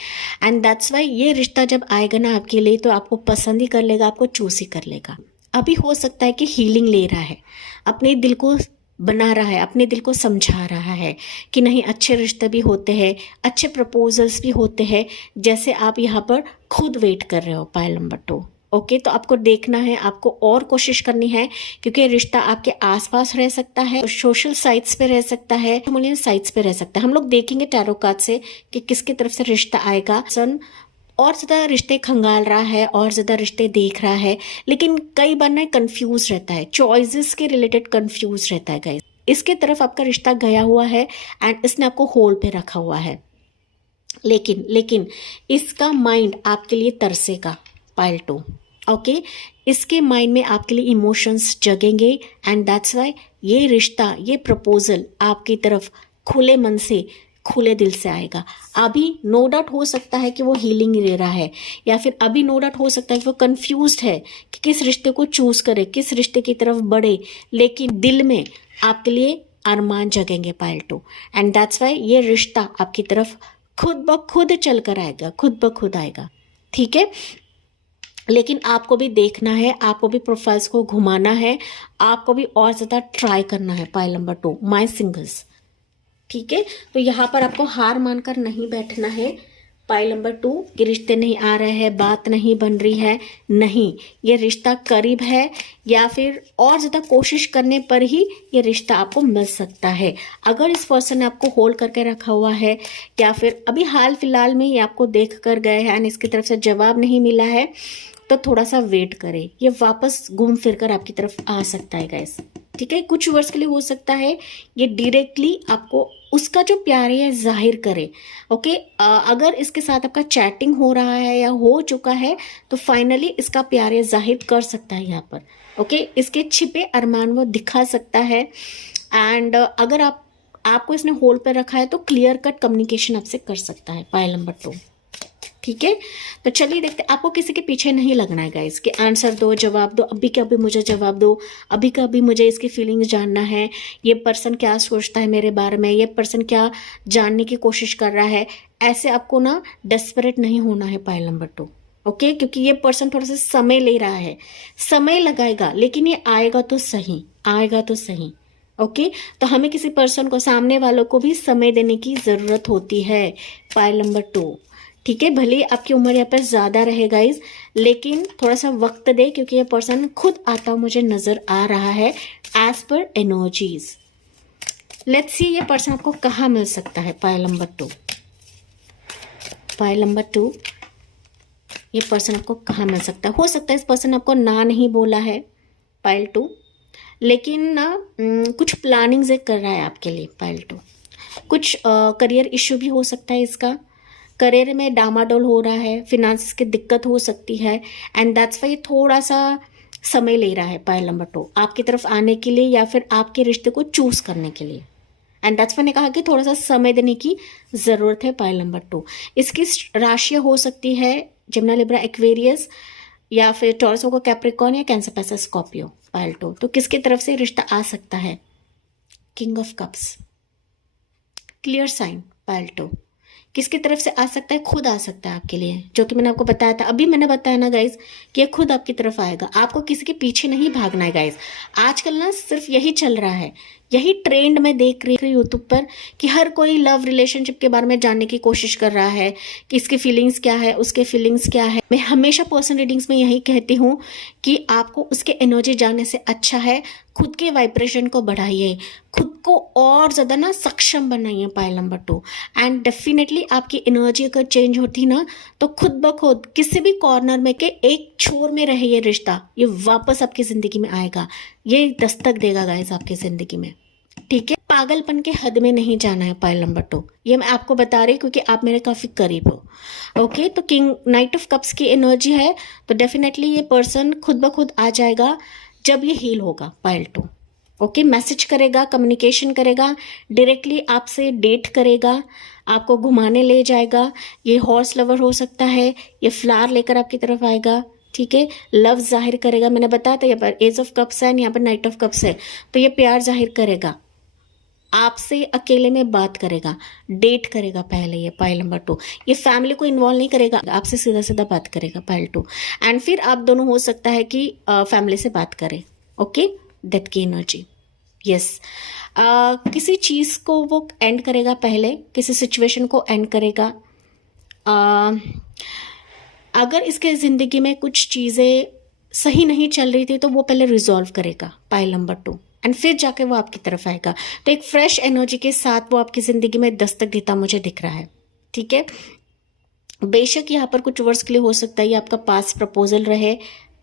एंड दैट्स वाई ये रिश्ता जब आएगा ना आपके लिए तो आपको पसंद ही कर लेगा, आपको चूज ही कर लेगा। अभी हो सकता है कि हीलिंग ले रहा है, अपने दिल को बना रहा है, अपने दिल को समझा रहा है कि नहीं, अच्छे रिश्ते भी होते हैं, अच्छे प्रपोजल्स भी होते हैं, जैसे आप यहाँ पर खुद वेट कर रहे हो पाइल नंबर 2, ओके। तो आपको देखना है, आपको और कोशिश करनी है, क्योंकि रिश्ता आपके आसपास रह सकता है, सोशल साइट्स पे रह सकता है, सोशल साइट्स पे रह सकता है। हम लोग देखेंगे टैरो कार्ड से कि किसकी तरफ से रिश्ता आएगा। सन और ज़्यादा रिश्ते खंगाल रहा है और ज़्यादा रिश्ते देख रहा है, लेकिन कई बार ना कंफ्यूज रहता है, चॉइसेस के रिलेटेड कंफ्यूज रहता है गाइस। इसके तरफ आपका रिश्ता गया हुआ है एंड इसने आपको होल्ड पे रखा हुआ है, लेकिन इसका माइंड आपके लिए तरसेगा पाइल 2, ओके इसके माइंड में आपके लिए इमोशंस जगेंगे एंड दैट्स वाई ये रिश्ता, ये प्रपोजल आपकी तरफ खुले मन से, खुले दिल से आएगा। अभी नो डाउट हो सकता है कि वो हीलिंग ले रहा है, या फिर अभी नो डाउट हो सकता है कि वो कंफ्यूज्ड है कि किस रिश्ते को चूज करे, किस रिश्ते की तरफ बढ़े, लेकिन दिल में आपके लिए अरमान जगेंगे पायल टू, एंड दैट्स वाई ये रिश्ता आपकी तरफ खुद ब खुद चल कर आएगा, खुद ब खुद आएगा। ठीक है, लेकिन आपको भी देखना है, आपको भी प्रोफाइल्स को घुमाना है, आपको भी और ज़्यादा ट्राई करना है। पाइल नंबर 2 माई सिंगल्स। ठीक है, तो यहाँ पर आपको हार मानकर नहीं बैठना है। पाइल नंबर 2 कि रिश्ते नहीं आ रहे हैं, बात नहीं बन रही है, नहीं, ये रिश्ता करीब है, या फिर और ज़्यादा कोशिश करने पर ही ये रिश्ता आपको मिल सकता है। अगर इस पर्सन ने आपको होल्ड करके रखा हुआ है, या फिर अभी हाल फिलहाल में ये आपको देख कर गए हैं एंड इसकी तरफ से जवाब नहीं मिला है, तो थोड़ा सा वेट करें, ये वापस घूम फिर कर आपकी तरफ आ सकता है गाइस। ठीक है, कुछ वर्ष के लिए हो सकता है ये डायरेक्टली आपको उसका जो प्यार है जाहिर करे। ओके, अगर इसके साथ आपका चैटिंग हो रहा है या हो चुका है, तो फाइनली इसका प्यार है जाहिर कर सकता है यहाँ पर। ओके, इसके छिपे अरमान वो दिखा सकता है, एंड अगर आपको इसने होल्ड पर रखा है तो क्लियर कट कम्युनिकेशन आपसे कर सकता है। Pile number 2। ठीक है, तो चलिए देखते हैं। आपको किसी के पीछे नहीं लगना है गाइस कि आंसर दो, जवाब दो, अभी के अभी मुझे जवाब दो, अभी का अभी मुझे इसकी फीलिंग्स जानना है, ये पर्सन क्या सोचता है मेरे बारे में, ये पर्सन क्या जानने की कोशिश कर रहा है। ऐसे आपको ना डेस्परेट नहीं होना है पाइल नंबर 2। ओके, क्योंकि ये पर्सन थोड़ा सा समय ले रहा है, समय लगाएगा, लेकिन ये आएगा तो सही, आएगा तो सही। ओके, तो हमें किसी पर्सन को, सामने वालों को भी समय देने की जरूरत होती है। Pile number 2। ठीक है, भले आपकी उम्र यहाँ पर ज़्यादा रहे गाइज, लेकिन थोड़ा सा वक्त दे, क्योंकि ये पर्सन खुद आता हुआ मुझे नज़र आ रहा है as per energies. Let's see ये पर्सन आपको कहाँ मिल सकता है। Pile number 2। पाइल नंबर 2, ये पर्सन आपको कहाँ मिल सकता है। हो सकता है इस पर्सन आपको ना नहीं बोला है पाइल 2, लेकिन ना कुछ प्लानिंग्स कर रहा है आपके लिए। पाइल 2, कुछ करियर इश्यू भी हो सकता है इसका, करियर में डामाडोल हो रहा है, फिनांस की दिक्कत हो सकती है, एंड दैट्स वाई थोड़ा सा समय ले रहा है पाइल नंबर 2 आपकी तरफ आने के लिए, या फिर आपके रिश्ते को चूज करने के लिए। एंड दैट्स वाई ने कहा कि थोड़ा सा समय देने की ज़रूरत है। पाइल नंबर 2, इसकी राशियाँ हो सकती है जिम्ना, लिब्रा, एक्वेरियस, या फिर टॉरस को कैप्रिकॉन, या कैंसर, पैसा, स्कॉर्पियो। पाइल 2, तो किसकी तरफ से रिश्ता आ सकता है। King of cups, clear sign. Pile 2, किसकी तरफ से आ सकता है, खुद आ सकता है आपके लिए, जो कि मैंने आपको बताया था, अभी मैंने बताया ना गाइज कि ये खुद आपकी तरफ आएगा। आपको किसी के पीछे नहीं भागना है गाइज। आजकल ना सिर्फ यही चल रहा है, यही ट्रेंड में देख रही हूँ यूट्यूब पर कि हर कोई लव रिलेशनशिप के बारे में जानने की कोशिश कर रहा है कि इसकी फीलिंग्स क्या है, उसके फीलिंग्स क्या है। मैं हमेशा पर्सनल रीडिंग्स में यही कहती हूँ कि आपको उसके एनर्जी जानने से अच्छा है खुद के वाइब्रेशन को बढ़ाइए, खुद को और ज़्यादा ना सक्षम बनाइए। पाइल नंबर 2, एंड डेफिनेटली आपकी एनर्जी अगर चेंज होती ना, तो खुद ब खुद किसी भी कॉर्नर में के एक छोर में रहे ये रिश्ता, ये वापस आपकी ज़िंदगी में आएगा, ये दस्तक देगा गाइस आपकी ज़िंदगी में। ठीक है, पागलपन के हद में नहीं जाना है। पाइल नंबर 2, ये मैं आपको बता रही क्योंकि आप मेरे काफ़ी करीब हो। ओके, तो किंग नाइट ऑफ कप्स की एनर्जी है, तो डेफिनेटली ये पर्सन खुद ब खुद आ जाएगा जब ये हील होगा। पाइल 2, ओके, मैसेज करेगा, कम्युनिकेशन करेगा, डायरेक्टली आपसे डेट करेगा, आपको घुमाने ले जाएगा। ये हॉर्स लवर हो सकता है, ये फ्लावर लेकर आपकी तरफ आएगा। ठीक है, लव जाहिर करेगा। मैंने बताया था यहाँ पर एज ऑफ कप्स है, यहाँ पर नाइट ऑफ कप्स है, तो ये प्यार जाहिर करेगा, आपसे अकेले में बात करेगा, डेट करेगा पहले ये। पाइल नंबर 2, ये फैमिली को इन्वॉल्व नहीं करेगा, आपसे सीधा सीधा बात करेगा। पाइल 2, एंड फिर आप दोनों हो सकता है कि फैमिली से बात करें। ओके, डेथ की एनर्जी, यस। किसी चीज़ को वो एंड करेगा पहले, किसी सिचुएशन को एंड करेगा। अगर इसके ज़िंदगी में कुछ चीज़ें सही नहीं चल रही थी तो वो पहले रिजॉल्व करेगा। पाइल नंबर 2, एंड फिर जाके वो आपकी तरफ आएगा। तो एक फ्रेश एनर्जी के साथ वो आपकी ज़िंदगी में दस्तक देता मुझे दिख रहा है। ठीक है, बेशक यहाँ पर कुछ वर्ष के लिए हो सकता है ये आपका पास्ट प्रपोजल रहे,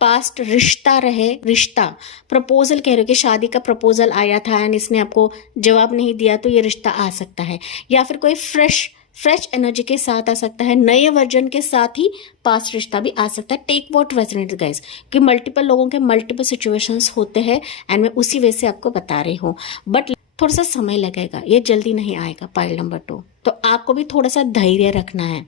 पास्ट रिश्ता रहे। रिश्ता, प्रपोजल कह रहे हो कि शादी का प्रपोजल आया था एंड इसने आपको जवाब नहीं दिया, तो ये रिश्ता आ सकता है। या फिर कोई फ्रेश फ्रेश एनर्जी के साथ आ सकता है, नए वर्जन के साथ ही पास्ट रिश्ता भी आ सकता है। टेक व्हाट रेजोनेट्स गाइस, कि मल्टीपल लोगों के मल्टीपल सिचुएशंस होते हैं एंड मैं उसी वे से आपको बता रही हूँ, बट थोड़ा सा समय लगेगा, ये जल्दी नहीं आएगा पाइल नंबर 2। तो आपको भी थोड़ा सा धैर्य रखना है।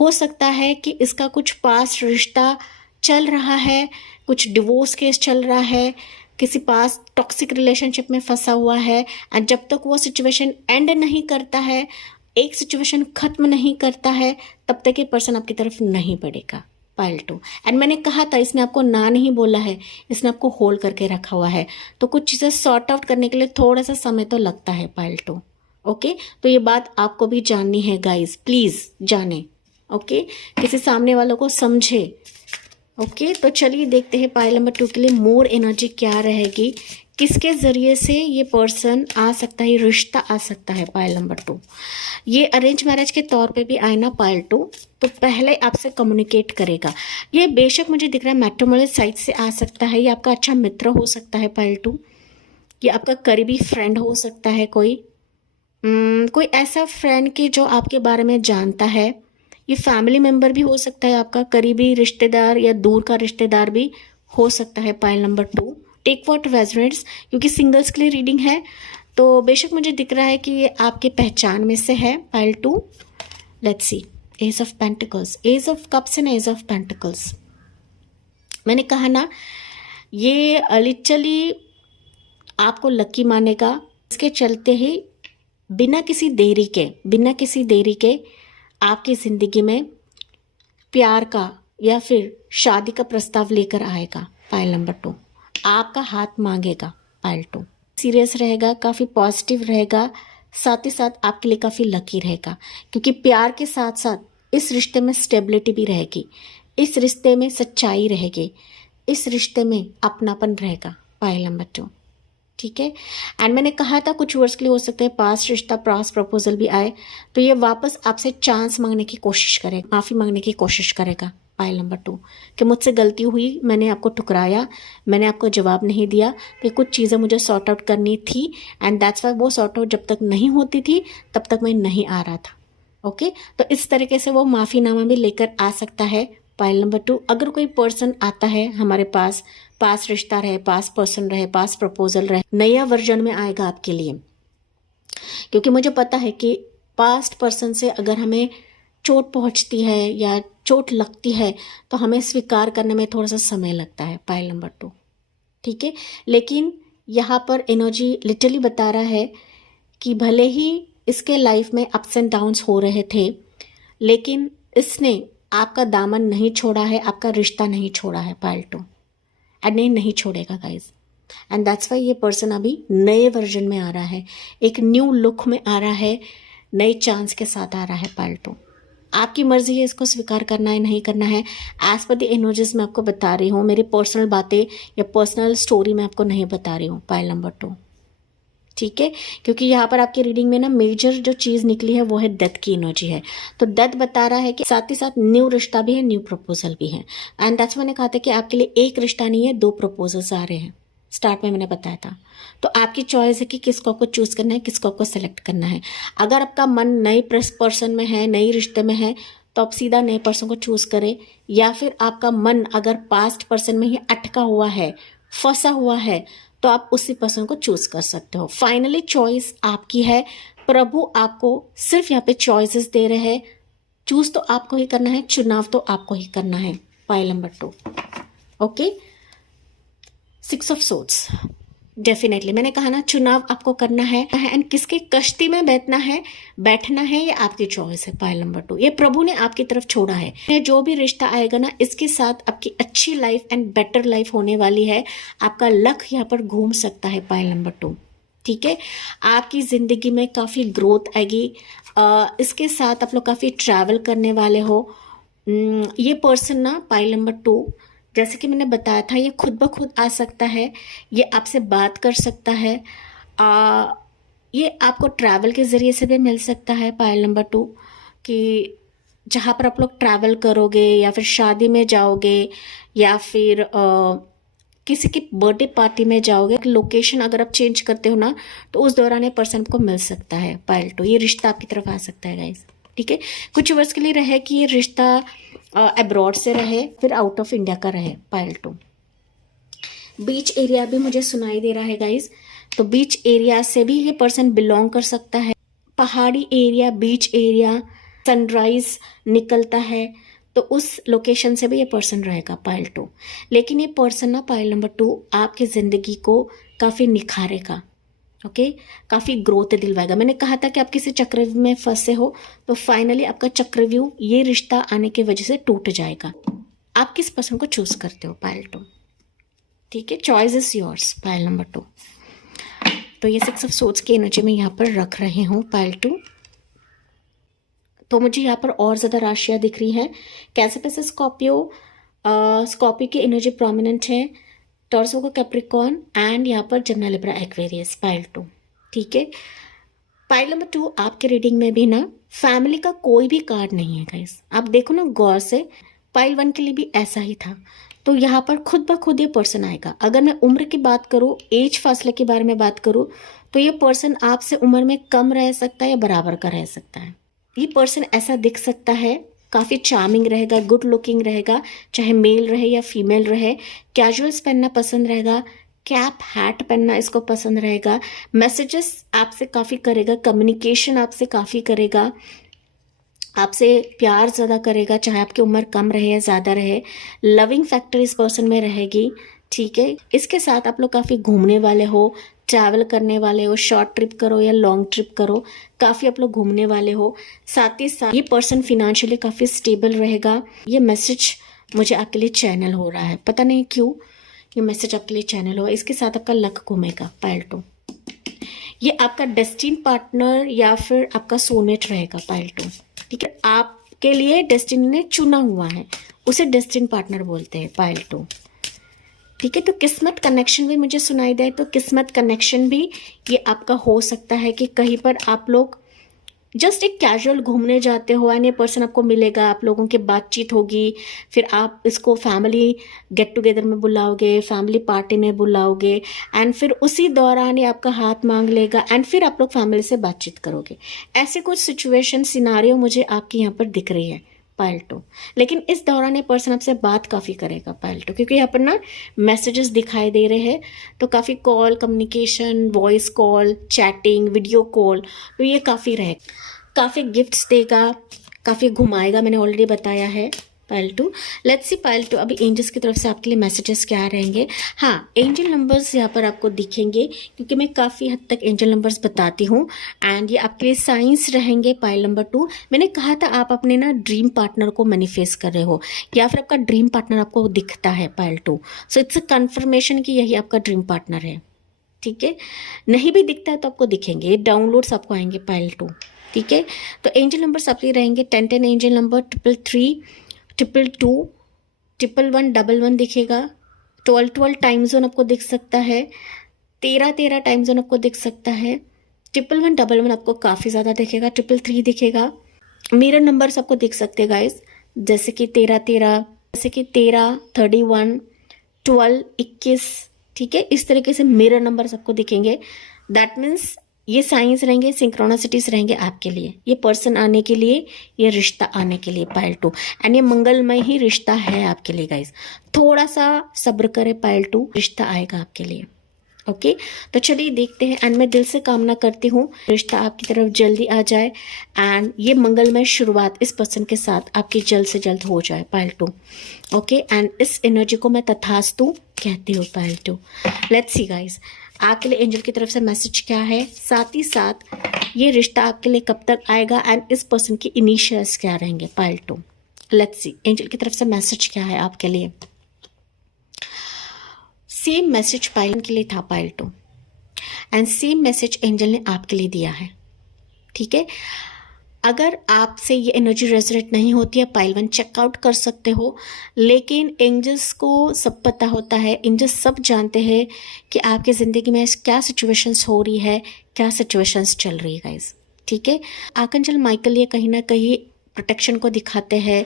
हो सकता है कि इसका कुछ पास्ट रिश्ता चल रहा है, कुछ डिवोर्स केस चल रहा है, किसी पास टॉक्सिक रिलेशनशिप में फंसा हुआ है, एंड जब तक वो सिचुएशन एंड नहीं करता है, एक सिचुएशन खत्म नहीं करता है, तब तक ये पर्सन आपकी तरफ नहीं बढ़ेगा पाइल 2। एंड मैंने कहा था इसने आपको ना नहीं बोला है, इसने आपको होल्ड करके रखा हुआ है, तो कुछ चीज़ें सॉर्ट आउट करने के लिए थोड़ा सा समय तो लगता है पाइल 2। ओके, तो ये बात आपको भी जाननी है गाइज, प्लीज जाने। ओके, किसी सामने वालों को समझे। ओके, तो चलिए देखते हैं पाइल नंबर 2 के लिए मोर एनर्जी क्या रहेगी, किसके जरिए से ये पर्सन आ सकता है, रिश्ता आ सकता है पाइल नंबर 2। ये अरेंज मैरिज के तौर पे भी आए ना पाइल 2, तो पहले आपसे कम्युनिकेट करेगा। ये बेशक मुझे दिख रहा है मैट्रिमोनियल साइट से आ सकता है, ये आपका अच्छा मित्र हो सकता है पाइल 2, ये आपका करीबी फ्रेंड हो सकता है, कोई ऐसा फ्रेंड कि जो आपके बारे में जानता है। ये फैमिली मेंबर भी हो सकता है, आपका करीबी रिश्तेदार या दूर का रिश्तेदार भी हो सकता है pile number 2। Take what resonates, क्योंकि सिंगल्स के लिए रीडिंग है, तो बेशक मुझे दिख रहा है कि ये आपके पहचान में से है pile 2। Let's see, ace of pentacles, ace of cups and ace of pentacles. मैंने कहा ना, ये लिटरली आपको लकी मानेगा। इसके चलते ही बिना किसी देरी के आपकी ज़िंदगी में प्यार का या फिर शादी का प्रस्ताव लेकर आएगा पाइल नंबर 2। आपका हाथ मांगेगा पाइल 2। सीरियस रहेगा, काफ़ी पॉजिटिव रहेगा, साथ ही साथ आपके लिए काफ़ी लकी रहेगा, क्योंकि प्यार के साथ साथ इस रिश्ते में स्टेबिलिटी भी रहेगी, इस रिश्ते में सच्चाई रहेगी, इस रिश्ते में अपनापन रहेगा पाइल नंबर 2। ठीक है, एंड मैंने कहा था कुछ वर्ड्स के लिए हो सकता है पास्ट रिश्ता, पास्ट प्रपोजल भी आए, तो ये वापस आपसे चांस मांगने की कोशिश करेगा, माफ़ी मांगने की कोशिश करेगा पाइल नंबर 2, कि मुझसे गलती हुई, मैंने आपको ठुकराया, मैंने आपको जवाब नहीं दिया, तो कुछ चीज़ें मुझे सॉर्ट आउट करनी थी, एंड दैट्स वाई वो सॉर्ट आउट जब तक नहीं होती थी तब तक मैं नहीं आ रहा था। ओके, तो इस तरीके से वो माफ़ीनामा भी लेकर आ सकता है पाइल नंबर 2। अगर कोई पर्सन आता है हमारे पास, पास रिश्ता रहे, पास पर्सन रहे, पास प्रपोजल रहे, नया वर्जन में आएगा आपके लिए, क्योंकि मुझे पता है कि पास्ट पर्सन से अगर हमें चोट पहुंचती है या चोट लगती है तो हमें स्वीकार करने में थोड़ा सा समय लगता है पाइल नंबर 2। ठीक है, लेकिन यहाँ पर एनर्जी लिटरली बता रहा है कि भले ही इसके लाइफ में अप्स एंड डाउन्स हो रहे थे, लेकिन इसने आपका दामन नहीं छोड़ा है, आपका रिश्ता नहीं छोड़ा है पाइल 2, एंड नहीं छोड़ेगा गाइज। एंड दैट्स वाई ये पर्सन अभी नए वर्जन में आ रहा है, एक न्यू लुक में आ रहा है, नई चांस के साथ आ रहा है पाइल 2। आपकी मर्जी है इसको स्वीकार करना है नहीं करना है, एज पर द एनर्जीज मैं आपको बता रही हूँ, मेरी पर्सनल बातें या पर्सनल स्टोरी मैं आपको नहीं बता रही हूँ पाइल नंबर 2। ठीक है, क्योंकि यहाँ पर आपकी रीडिंग में ना मेजर जो चीज़ निकली है वो है डेथ की एनर्जी है, तो डेथ बता रहा है कि साथ ही साथ न्यू रिश्ता भी है, न्यू प्रपोजल भी है, एंड दैट्स मैंने कहा था कि आपके लिए एक रिश्ता नहीं है, 2 प्रपोजल्स आ रहे हैं, स्टार्ट में मैंने बताया था। तो आपकी चॉइस है कि किसको आपको चूज़ करना है, किसको आपको सेलेक्ट करना है। अगर आपका मन नए पर्सन में है, नई रिश्ते में है, तो आप सीधा नए पर्सन को चूज़ करें, या फिर आपका मन अगर पास्ट पर्सन में ही अटका हुआ है, फंसा हुआ है, तो आप उसी पर्सन को चूज कर सकते हो। फाइनली चॉइस आपकी है, प्रभु आपको सिर्फ यहाँ पे चॉइसेस दे रहे हैं, चूज तो आपको ही करना है, चुनाव तो आपको ही करना है pile number 2। Okay, 6 of swords, definitely मैंने कहा ना चुनाव आपको करना है, एंड किसके कश्ती में बैठना है ये आपकी चॉइस है पाइल नंबर 2। ये प्रभु ने आपकी तरफ छोड़ा है, ये जो भी रिश्ता आएगा ना इसके साथ आपकी अच्छी लाइफ एंड बेटर लाइफ होने वाली है, आपका लक यहाँ पर घूम सकता है पाइल नंबर 2। ठीक है, आपकी जिंदगी में काफी ग्रोथ आएगी, इसके साथ आप लोग काफी ट्रैवल करने वाले हो। ये पर्सन ना पाइल नंबर 2, जैसे कि मैंने बताया था, ये खुद ब खुद आ सकता है, ये आपसे बात कर सकता है, ये आपको ट्रैवल के ज़रिए से भी मिल सकता है पाइल नंबर 2, कि जहाँ पर आप लोग ट्रैवल करोगे या फिर शादी में जाओगे या फिर किसी की बर्थडे पार्टी में जाओगे, लोकेशन अगर आप चेंज करते हो ना, तो उस दौरान ये पर्सन को मिल सकता है। पाइल 2, ये रिश्ता आपकी तरफ आ सकता है गाइस। ठीक है, कुछ वर्ष के लिए रहे कि ये रिश्ता अब्रॉड से रहे, फिर आउट ऑफ इंडिया का रहे। पाइल 2 बीच एरिया भी मुझे सुनाई दे रहा है गाइस, तो बीच एरिया से भी ये पर्सन बिलोंग कर सकता है। पहाड़ी एरिया, बीच एरिया, सनराइज निकलता है, तो उस लोकेशन से भी ये पर्सन रहेगा पाइल 2। लेकिन ये पर्सन ना, पाइल नंबर 2, आपकी ज़िंदगी को काफ़ी निखारेगा। ओके, काफ़ी ग्रोथ दिलवाएगा। मैंने कहा था कि आप किसी चक्रव्यूह में फंसे हो, तो फाइनली आपका चक्रव्यूह ये रिश्ता आने की वजह से टूट जाएगा। आप किस पर्सन को चूज करते हो पाइल 2? ठीक है, choice is yours pile number 2। तो ये 6 ऑफ सोर्ड्स की एनर्जी में यहाँ पर रख रहे हूँ पाइल 2। तो मुझे यहाँ पर और ज़्यादा राशियाँ दिख रही हैं। कैसे पैसे स्कॉर्पियो, स्कॉर्पियो की एनर्जी प्रोमिनेंट है, टॉर्सो का कैप्रिकॉर्न एंड यहाँ पर जमना लिब्रा एक्वेरियस पाइल 2। ठीक है, पाइल नंबर 2 आपके रीडिंग में भी ना फैमिली का कोई भी कार्ड नहीं है गाइस। आप देखो ना गौर से, पाइल 1 के लिए भी ऐसा ही था। तो यहाँ पर खुद ब खुद ये पर्सन आएगा। अगर मैं उम्र की बात करूँ, एज फासले के बारे में बात करूँ, तो ये पर्सन आपसे उम्र में कम रह सकता है या बराबर का रह सकता है। ये पर्सन ऐसा दिख सकता है, काफ़ी चार्मिंग रहेगा, गुड लुकिंग रहेगा, चाहे मेल रहे या फीमेल रहे। कैजुअल्स पहनना पसंद रहेगा, कैप हैट पहनना इसको पसंद रहेगा। मैसेजेस आपसे काफ़ी करेगा, कम्युनिकेशन आपसे काफ़ी करेगा, आपसे प्यार ज़्यादा करेगा, चाहे आपकी उम्र कम रहे या ज़्यादा रहे। लविंग फैक्टर इस पर्सन में रहेगी। ठीक है, इसके साथ आप लोग काफ़ी घूमने वाले हो, ट्रैवल करने वाले हो, शॉर्ट ट्रिप करो या लॉन्ग ट्रिप करो, काफ़ी आप लोग घूमने वाले हो। साथ ही साथ ये पर्सन फिनेंशियली काफ़ी स्टेबल रहेगा। ये मैसेज मुझे आपके लिए चैनल हो रहा है, पता नहीं क्यों ये मैसेज आपके लिए चैनल हो। इसके साथ आपका लक घूमेगा पाइल 2। ये आपका डेस्टिन पार्टनर या फिर आपका सोलमेट रहेगा पाइल 2। ठीक है, आपके लिए डेस्टिनी ने चुना हुआ है, उसे डेस्टिन पार्टनर बोलते हैं पाइल 2। ठीक है, तो किस्मत कनेक्शन भी मुझे सुनाई दे, तो किस्मत कनेक्शन भी ये आपका हो सकता है कि कहीं पर आप लोग जस्ट एक कैजुअल घूमने जाते हो एंड ये पर्सन आपको मिलेगा, आप लोगों की बातचीत होगी, फिर आप इसको फैमिली गेट टुगेदर में बुलाओगे, फैमिली पार्टी में बुलाओगे एंड फिर उसी दौरान ये आपका हाथ मांग लेगा एंड फिर आप लोग फैमिली से बातचीत करोगे। ऐसे कुछ सिचुएशन सिनारियो मुझे आपके यहाँ पर दिख रही है पाइल 2। लेकिन इस दौरान ये पर्सन आपसे बात काफ़ी करेगा पाइल 2, क्योंकि यहाँ पर ना मैसेजेस दिखाई दे रहे हैं, तो काफ़ी call, communication, voice call, chatting, video call, तो ये काफ़ी रहेगा। काफ़ी गिफ्ट्स देगा, काफ़ी घुमाएगा, मैंने ऑलरेडी बताया है पाइल 2। लेट्स सी पाइल 2 अभी एंजल्स की तरफ से आपके लिए मैसेजेस क्या रहेंगे। हाँ, एंजल नंबर्स यहाँ पर आपको दिखेंगे, क्योंकि मैं काफ़ी हद तक एंजल नंबर्स बताती हूँ एंड ये आपके लिए साइंस रहेंगे पाइल नंबर 2। मैंने कहा था आप अपने ना ड्रीम पार्टनर को मैनिफेस्ट कर रहे हो या फिर आपका ड्रीम पार्टनर आपको दिखता है pile 2, so it's a conformation कि यही आपका ड्रीम पार्टनर है। ठीक है, नहीं भी दिखता है तो आपको दिखेंगे, ये डाउनलोड्स आपको आएंगे पाइल 2। ठीक है, तो एंजल नंबर्स आपके रहेंगे 1010 एंजल नंबर, 333, 222, 111, 11 दिखेगा। 12 टाइम जोन आपको दिख सकता है, 13 टाइम जोन आपको दिख सकता है। 111, 11 आपको काफ़ी ज़्यादा दिखेगा। 333 दिखेगा। मिरर नंबर्स आपको दिख सकते हैं गाइस, जैसे कि 13, जैसे कि 13, 31, 12, 21। ठीक है, इस तरीके से मिरर नंबर्स आपको दिखेंगे। दैट मीन्स ये साइंस रहेंगे, सिंक्रोनिसिटीज रहेंगे आपके लिए, ये पर्सन आने के लिए, ये रिश्ता आने के लिए पाइल 2। एंड ये मंगलमय ही रिश्ता है आपके लिए गाइस। थोड़ा सा सब्र करें पाइल 2, रिश्ता आएगा आपके लिए। ओके, तो चलिए देखते हैं एंड मैं दिल से कामना करती हूँ रिश्ता आपकी तरफ जल्दी आ जाए एंड ये मंगलमय शुरुआत इस पर्सन के साथ आपकी जल्द से जल्द हो जाए पाइल 2। ओके, एंड इस एनर्जी को मैं तथास्तु कहती हूँ पाइल 2। लेट्स सी गाइस, आपके लिए एंजल की तरफ से मैसेज क्या है, साथ ही साथ ये रिश्ता आपके लिए कब तक आएगा एंड इस पर्सन की इनिशियल्स क्या रहेंगे पाइल 2। लेट्स सी एंजल की तरफ से मैसेज क्या है आपके लिए। सेम मैसेज पाइल के लिए था pile 2 and same message angel ने आपके लिए दिया है। ठीक है, अगर आपसे ये एनर्जी रेजोनेट नहीं होती है पाइल 1 चेकआउट कर सकते हो, लेकिन एंजल्स को सब पता होता है, एंजल्स सब जानते हैं कि आपकी ज़िंदगी में क्या सिचुएशंस हो रही है, क्या सिचुएशंस चल रही है गाइस। ठीक है, आर्कएंजल माइकल ये कहीं ना कहीं प्रोटेक्शन को दिखाते हैं,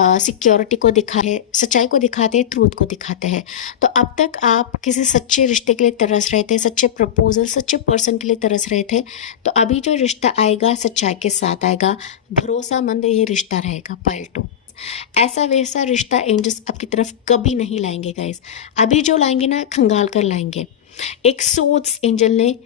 सिक्योरिटी को दिखाते हैं, सच्चाई को दिखाते हैं, ट्रूथ को दिखाते हैं। तो अब तक आप किसी सच्चे रिश्ते के लिए तरस रहे थे, सच्चे प्रपोजल, सच्चे पर्सन के लिए तरस रहे थे, तो अभी जो रिश्ता आएगा सच्चाई के साथ आएगा, भरोसामंद ये रिश्ता रहेगा। पाइल 2, ऐसा वैसा रिश्ता एंजल्स आपकी तरफ कभी नहीं लाएंगे गाइस। अभी जो लाएंगे ना, खंगाल कर लाएंगे। एक सोच एंजल ने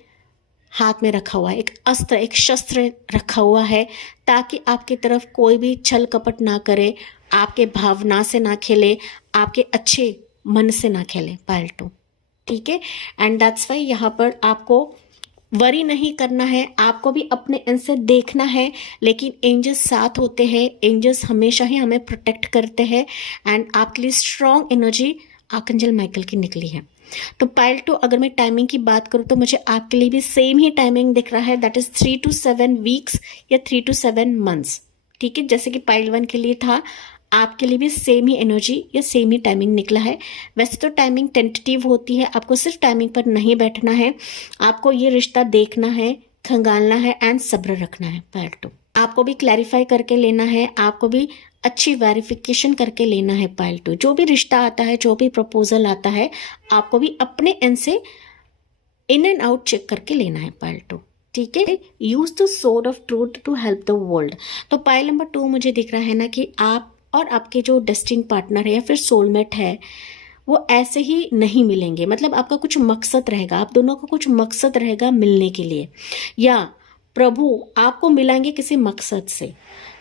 हाथ में रखा हुआ है, एक अस्त्र, एक शस्त्र रखा हुआ है, ताकि आपकी तरफ कोई भी छल कपट ना करे, आपके भावना से ना खेले, आपके अच्छे मन से ना खेले। पाइल 2, ठीक है। एंड दैट्स वाई यहाँ पर आपको वरी नहीं करना है, आपको भी अपने एंड से देखना है, लेकिन एंजल्स साथ होते हैं, एंजल्स हमेशा ही हमें प्रोटेक्ट करते हैं। एंड आपके लिए स्ट्रॉन्ग एनर्जी आर्कएंजल माइकल की निकली है। तो पाइल 2, अगर मैं टाइमिंग की बात करूँ तो मुझे आपके लिए भी सेम ही टाइमिंग दिख रहा है, दैट इज 3 to 7 वीक्स या 3 to 7 मंथ्स, ठीक है। जैसे कि पाइल 1 के लिए था, आपके लिए भी सेम ही एनर्जी या सेम ही टाइमिंग निकला है। वैसे तो टाइमिंग टेंटेटिव होती है, आपको सिर्फ टाइमिंग पर नहीं बैठना है, आपको ये रिश्ता देखना है, खंगालना है एंड सब्र रखना है। पाइल 2, आपको भी क्लैरिफाई करके लेना है, आपको भी अच्छी वेरिफिकेशन करके लेना है। पाइल 2, जो भी रिश्ता आता है, जो भी प्रपोजल आता है, आपको भी अपने एंड से इन एंड आउट चेक करके लेना है। पाइल 2, ठीक है। Use the sword of truth to help the world. तो पाइल नंबर 2 मुझे दिख रहा है ना कि आप और आपके जो डेस्टिन पार्टनर है या फिर सोलमेट है, वो ऐसे ही नहीं मिलेंगे। मतलब आपका कुछ मकसद रहेगा, आप दोनों का कुछ मकसद रहेगा मिलने के लिए, या प्रभु आपको मिलाएंगे किसी मकसद से,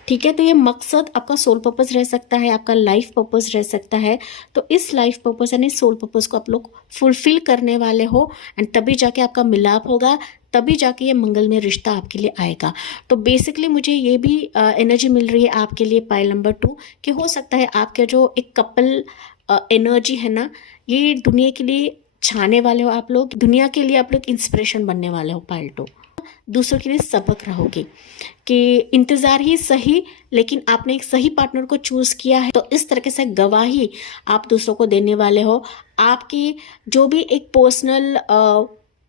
ठीक है। तो ये मकसद आपका सोल पर्पस रह सकता है, आपका लाइफ पर्पस रह सकता है। तो इस लाइफ पर्पस यानी सोल पर्पस को आप लोग फुलफिल करने वाले हो, एंड तभी जाके आपका मिलाप होगा, तभी जाके ये मंगलमय रिश्ता आपके लिए आएगा। तो बेसिकली मुझे ये भी एनर्जी मिल रही है आपके लिए पाइल नंबर 2, कि हो सकता है आपके जो एक कपल एनर्जी है ना, ये दुनिया के लिए छाने वाले हो आप लोग, दुनिया के लिए आप लोग इंस्पिरेशन बनने वाले हो। पाइल 2, दूसरों के लिए सबक रहोगे कि इंतज़ार ही सही, लेकिन आपने एक सही पार्टनर को चूज़ किया है, तो इस तरीके से गवाही आप दूसरों को देने वाले हो। आपकी जो भी एक पर्सनल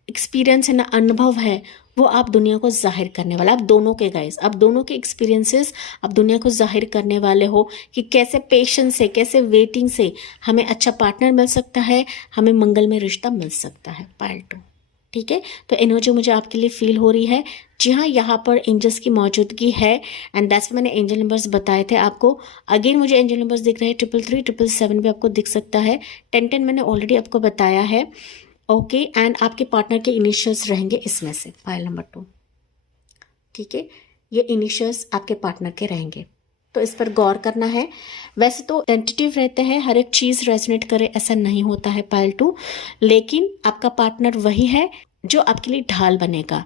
एक्सपीरियंस है ना, अनुभव है, वो आप दुनिया को जाहिर करने वाला, आप दोनों के गाइस, आप दोनों के एक्सपीरियंसेस आप दुनिया को जाहिर करने वाले हो कि कैसे पेशेंस से, कैसे वेटिंग से हमें अच्छा पार्टनर मिल सकता है, हमें मंगलमय रिश्ता मिल सकता है। पाइल 2, ठीक है। तो एनर्जी मुझे आपके लिए फील हो रही है। जी हाँ, यहाँ पर एंजल्स की मौजूदगी है, एंड दैट्स मैंने एंजल नंबर्स बताए थे आपको। अगेन मुझे एंजल नंबर्स दिख रहे हैं, 333, 777 भी आपको दिख सकता है, 1010 मैंने ऑलरेडी आपको बताया है। ओके, एंड आपके पार्टनर के इनिशियल्स रहेंगे इसमें से। पाइल नंबर 2, ठीक है, ये इनिशियल्स आपके पार्टनर के रहेंगे, तो इस पर गौर करना है। वैसे तो टेंटेटिव रहते हैं, हर एक चीज़ रेजोनेट करे ऐसा नहीं होता है पाइल 2, लेकिन आपका पार्टनर वही है जो आपके लिए ढाल बनेगा,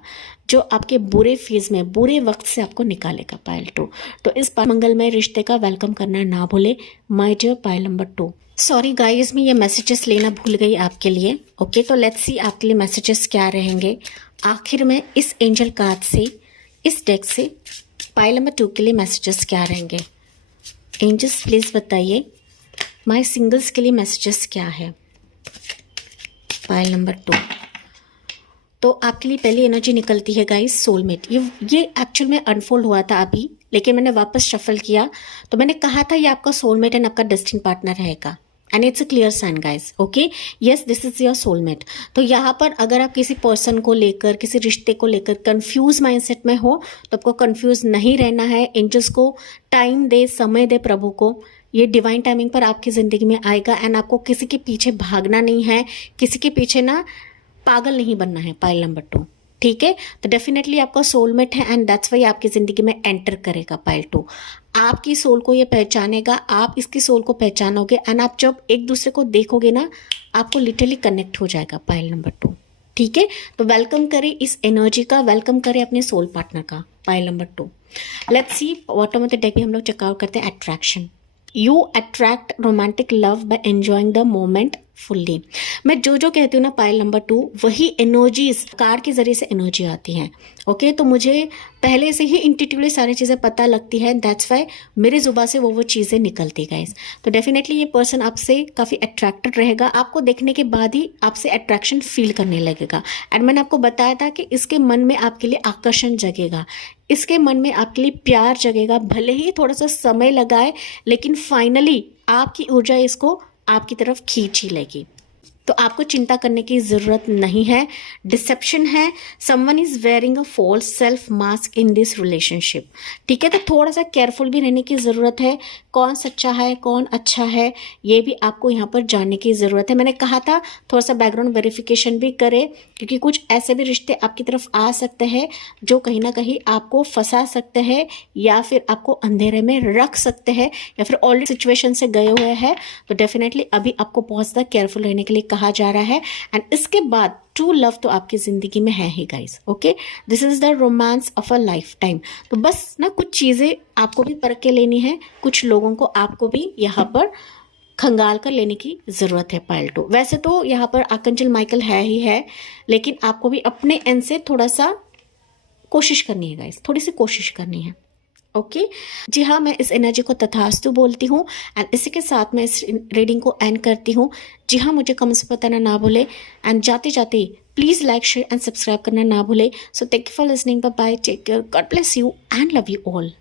जो आपके बुरे फेज में, बुरे वक्त से आपको निकालेगा। पाइल 2, तो इस मंगलमय रिश्ते का वेलकम करना ना भूले my dear pile number 2। Sorry guys, मैं ये मैसेजेस लेना भूल गई आपके लिए। ओके, तो लेट्स सी आपके लिए मैसेजेस क्या रहेंगे आखिर में इस एंजल कार्ड से, इस डेक से पाइल नंबर 2 के लिए मैसेजेस क्या रहेंगे। एंजल्स प्लीज बताइए माय सिंगल्स के लिए मैसेजेस क्या है। पाइल नंबर 2, तो आपके लिए पहली एनर्जी निकलती है गाइस, सोलमेट। ये एक्चुअल में अनफोल्ड हुआ था अभी, लेकिन मैंने वापस शफल किया, तो मैंने कहा था ये आपका सोलमेट एंड आपका डेस्टिन पार्टनर रहेगा, and it's a clear sign guys. Okay, yes, this is your soulmate. तो यहाँ पर अगर आप किसी पर्सन को लेकर, किसी रिश्ते को लेकर कंफ्यूज माइंडसेट में हो, तो आपको कंफ्यूज नहीं रहना है। एंजल्स को टाइम दे, समय दे प्रभु को, ये डिवाइन टाइमिंग पर आपकी ज़िंदगी में आएगा, एंड आपको किसी के पीछे भागना नहीं है, किसी के पीछे ना पागल नहीं बनना है। पाइल नंबर 2, ठीक है। तो डेफिनेटली आपका सोलमेट है, एंड दैट्स वाई आपकी ज़िंदगी में एंटर करेगा। पाइल 2 आपकी सोल को ये पहचानेगा, आप इसकी सोल को पहचानोगे, एंड आप जब एक दूसरे को देखोगे ना, आपको लिटरली कनेक्ट हो जाएगा। पाइल नंबर 2, ठीक है। तो वेलकम करें इस एनर्जी का, वेलकम करें अपने सोल पार्टनर का। Pile number 2, let's see bottom of the deck भी हम लोग चेकआउट करते हैं। Attraction, you attract romantic love by enjoying the moment fully. मैं जो जो कहती हूँ ना पायल नंबर 2, वही एनर्जीज कार के जरिए से एनर्जी आती हैं। ओके, तो मुझे पहले से ही इंट्यूटिवली सारी चीज़ें पता लगती है, दैट्स वाई मेरे जुबान से वो चीज़ें निकलती गाइस। तो डेफिनेटली ये पर्सन आपसे काफ़ी अट्रैक्टेड रहेगा, आपको देखने के बाद ही आपसे अट्रैक्शन फील करने लगेगा। एंड मैंने आपको बताया था कि इसके मन में आपके लिए आकर्षण जगेगा, इसके मन में आपके लिए प्यार जगेगा, भले ही थोड़ा सा समय लगाए, लेकिन फाइनली आपकी ऊर्जा इसको आपकी तरफ खींच ही लेगी। तो आपको चिंता करने की ज़रूरत नहीं है। डिसेप्शन है, someone is wearing a false self mask in this relationship. ठीक है, तो थोड़ा सा केयरफुल भी रहने की ज़रूरत है। कौन सच्चा है, कौन अच्छा है, ये भी आपको यहाँ पर जानने की ज़रूरत है। मैंने कहा था थोड़ा सा बैकग्राउंड वेरिफिकेशन भी करें, क्योंकि कुछ ऐसे भी रिश्ते आपकी तरफ आ सकते हैं जो कहीं ना कहीं आपको फंसा सकते हैं, या फिर आपको अंधेरे में रख सकते हैं, या फिर ऑलरेडी सिचुएशन से गए हुए हैं। तो डेफिनेटली अभी आपको बहुत ज़्यादा केयरफुल रहने के लिए कहा जा रहा है। एंड इसके बाद ट्रू लव तो आपकी जिंदगी में है ही guys. Okay, this is the romance of a lifetime. तो बस ना कुछ चीजें आपको भी परख के लेनी है, कुछ लोगों को आपको भी यहाँ पर खंगाल कर लेने की जरूरत है पायल 2। वैसे तो यहाँ पर आर्कएंजल माइकल है ही है, लेकिन आपको भी अपने एंड से थोड़ा सा कोशिश करनी है गाइस, थोड़ी सी कोशिश करनी है। ओके जी हाँ, मैं इस एनर्जी को तथास्तु बोलती हूँ एंड इसी के साथ मैं इस रीडिंग को एंड करती हूँ। जी हाँ, मुझे कमेंट्स बताना ना भूले, एंड जाते जाते please like share and subscribe करना ना भूले। So thank you for listening, bye bye, take care, God bless you and love you all.